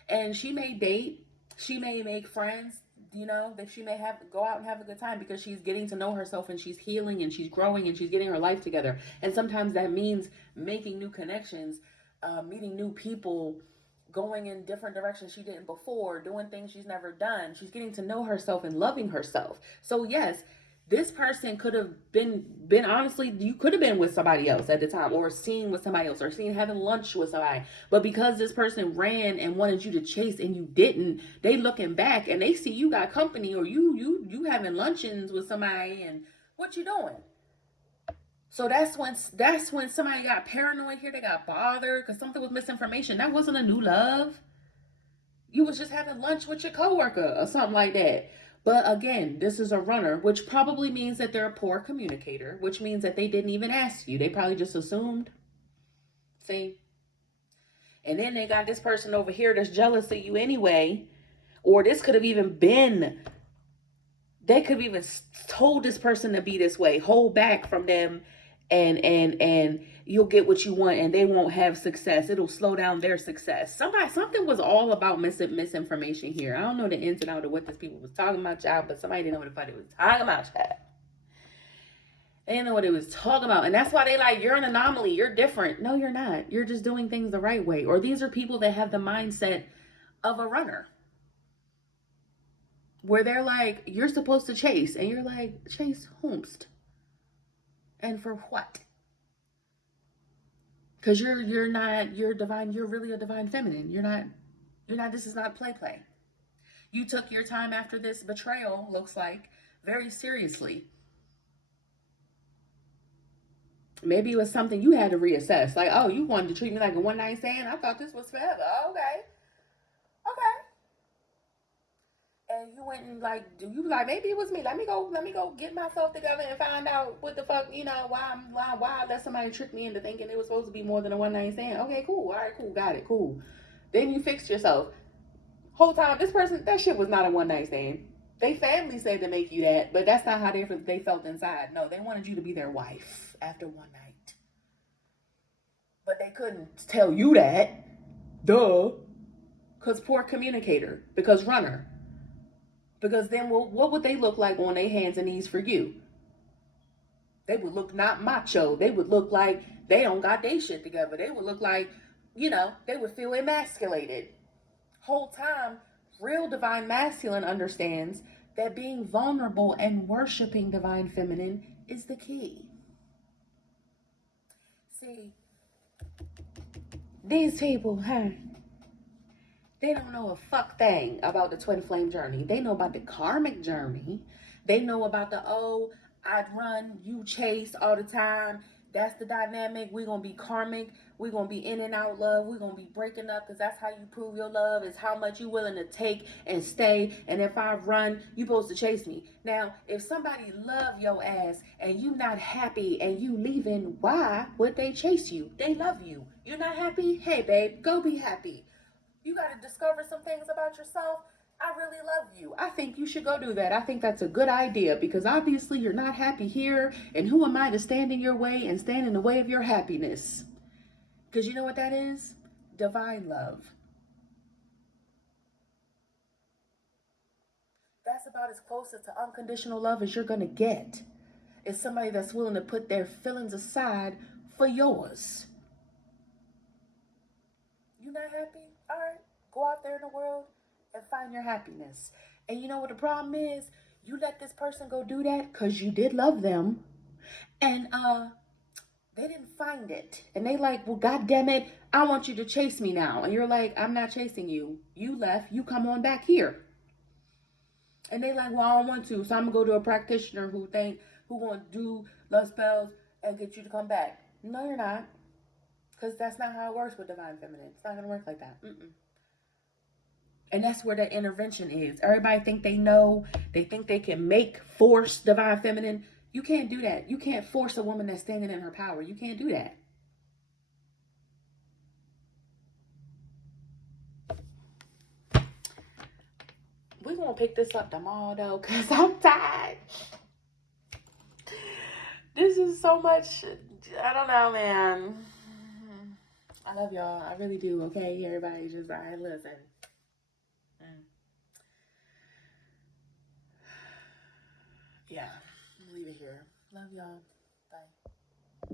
And she may date, she may make friends, you know, that she may have go out and have a good time because she's getting to know herself and she's healing and she's growing and she's getting her life together. And sometimes that means making new connections, meeting new people, going in different directions she didn't before, doing things she's never done. She's getting to know herself and loving herself. So yes, this person could have been honestly, you could have been with somebody else at the time, or seen with somebody else, or seen having lunch with somebody. But because this person ran and wanted you to chase and you didn't, they looking back and they see you got company, or you having luncheons with somebody, and what you doing? So that's when somebody got paranoid here. They got bothered because something was misinformation. That wasn't a new love. You was just having lunch with your coworker or something like that. But again, this is a runner, which probably means that they're a poor communicator, which means that they didn't even ask you. They probably just assumed. See? And then they got this person over here that's jealous of you anyway. Or this could have even been, they could have even told this person to be this way. Hold back from them, and you'll get what you want, and they won't have success. It'll slow down their success. Something was all about misinformation here. I don't know the ins and outs of what this people was talking about, child, but somebody didn't know what the fuck it was talking about, child. They didn't know what it was talking about. And that's why they like, you're an anomaly. You're different. No, you're not. You're just doing things the right way. Or these are people that have the mindset of a runner, where they're like, you're supposed to chase. And you're like, chase whomst? And for what? Because you're not, you're divine, you're really a divine feminine. You're not, this is not play. You took your time after this betrayal, looks like, very seriously. Maybe it was something you had to reassess. Like, oh, you wanted to treat me like a one night stand? I thought this was forever. Okay. And you went and like, you like, maybe it was me. Let me go get myself together and find out what the fuck, you know, why I let somebody trick me into thinking it was supposed to be more than a one night stand. Okay, cool. All right, cool. Got it. Cool. Then you fixed yourself. Whole time, this person, that shit was not a one night stand. They family said to make you that, but that's not how they felt inside. No, they wanted you to be their wife after one night. But they couldn't tell you that. Duh. Because poor communicator. Because runner. Because then what would they look like on their hands and knees for you? They would look not macho. They would look like they don't got their shit together. They would look like, they would feel emasculated. Whole time, real divine masculine understands that being vulnerable and worshiping divine feminine is the key. See, these people, they don't know a fuck thing about the twin flame journey. They know about the karmic journey. They know about the, I'd run, you chase all the time. That's the dynamic. We're going to be karmic. We're going to be in and out love. We're going to be breaking up because that's how you prove your love is how much you're willing to take and stay. And if I run, you're supposed to chase me. Now, if somebody love your ass and you not happy and you leaving, why would they chase you? They love you. You're not happy? Hey, babe, go be happy. You got to discover some things about yourself. I really love you. I think you should go do that. I think that's a good idea because obviously you're not happy here. And who am I to stand in your way and stand in the way of your happiness? Because you know what that is? Divine love. That's about as close to unconditional love as you're going to get. It's somebody that's willing to put their feelings aside for yours. You not happy? All right. Go out there in the world and find your happiness. And you know what the problem is? You let this person go do that because you did love them. And they didn't find it. And they like, well, God damn it, I want you to chase me now. And you're like, I'm not chasing you. You left. You come on back here. And they like, well, I don't want to. So I'm going to go to a practitioner who want to do love spells and get you to come back. No, you're not. Because that's not how it works with divine feminine. It's not going to work like that. And that's where the intervention is. Everybody think they know. They think they can force divine feminine. You can't do that. You can't force a woman that's standing in her power. You can't do that. We're going to pick this up tomorrow, though, because I'm tired. This is so much. I don't know, man. I love y'all. I really do, okay? Everybody just, listen. Yeah, leave it here. Love y'all. Bye.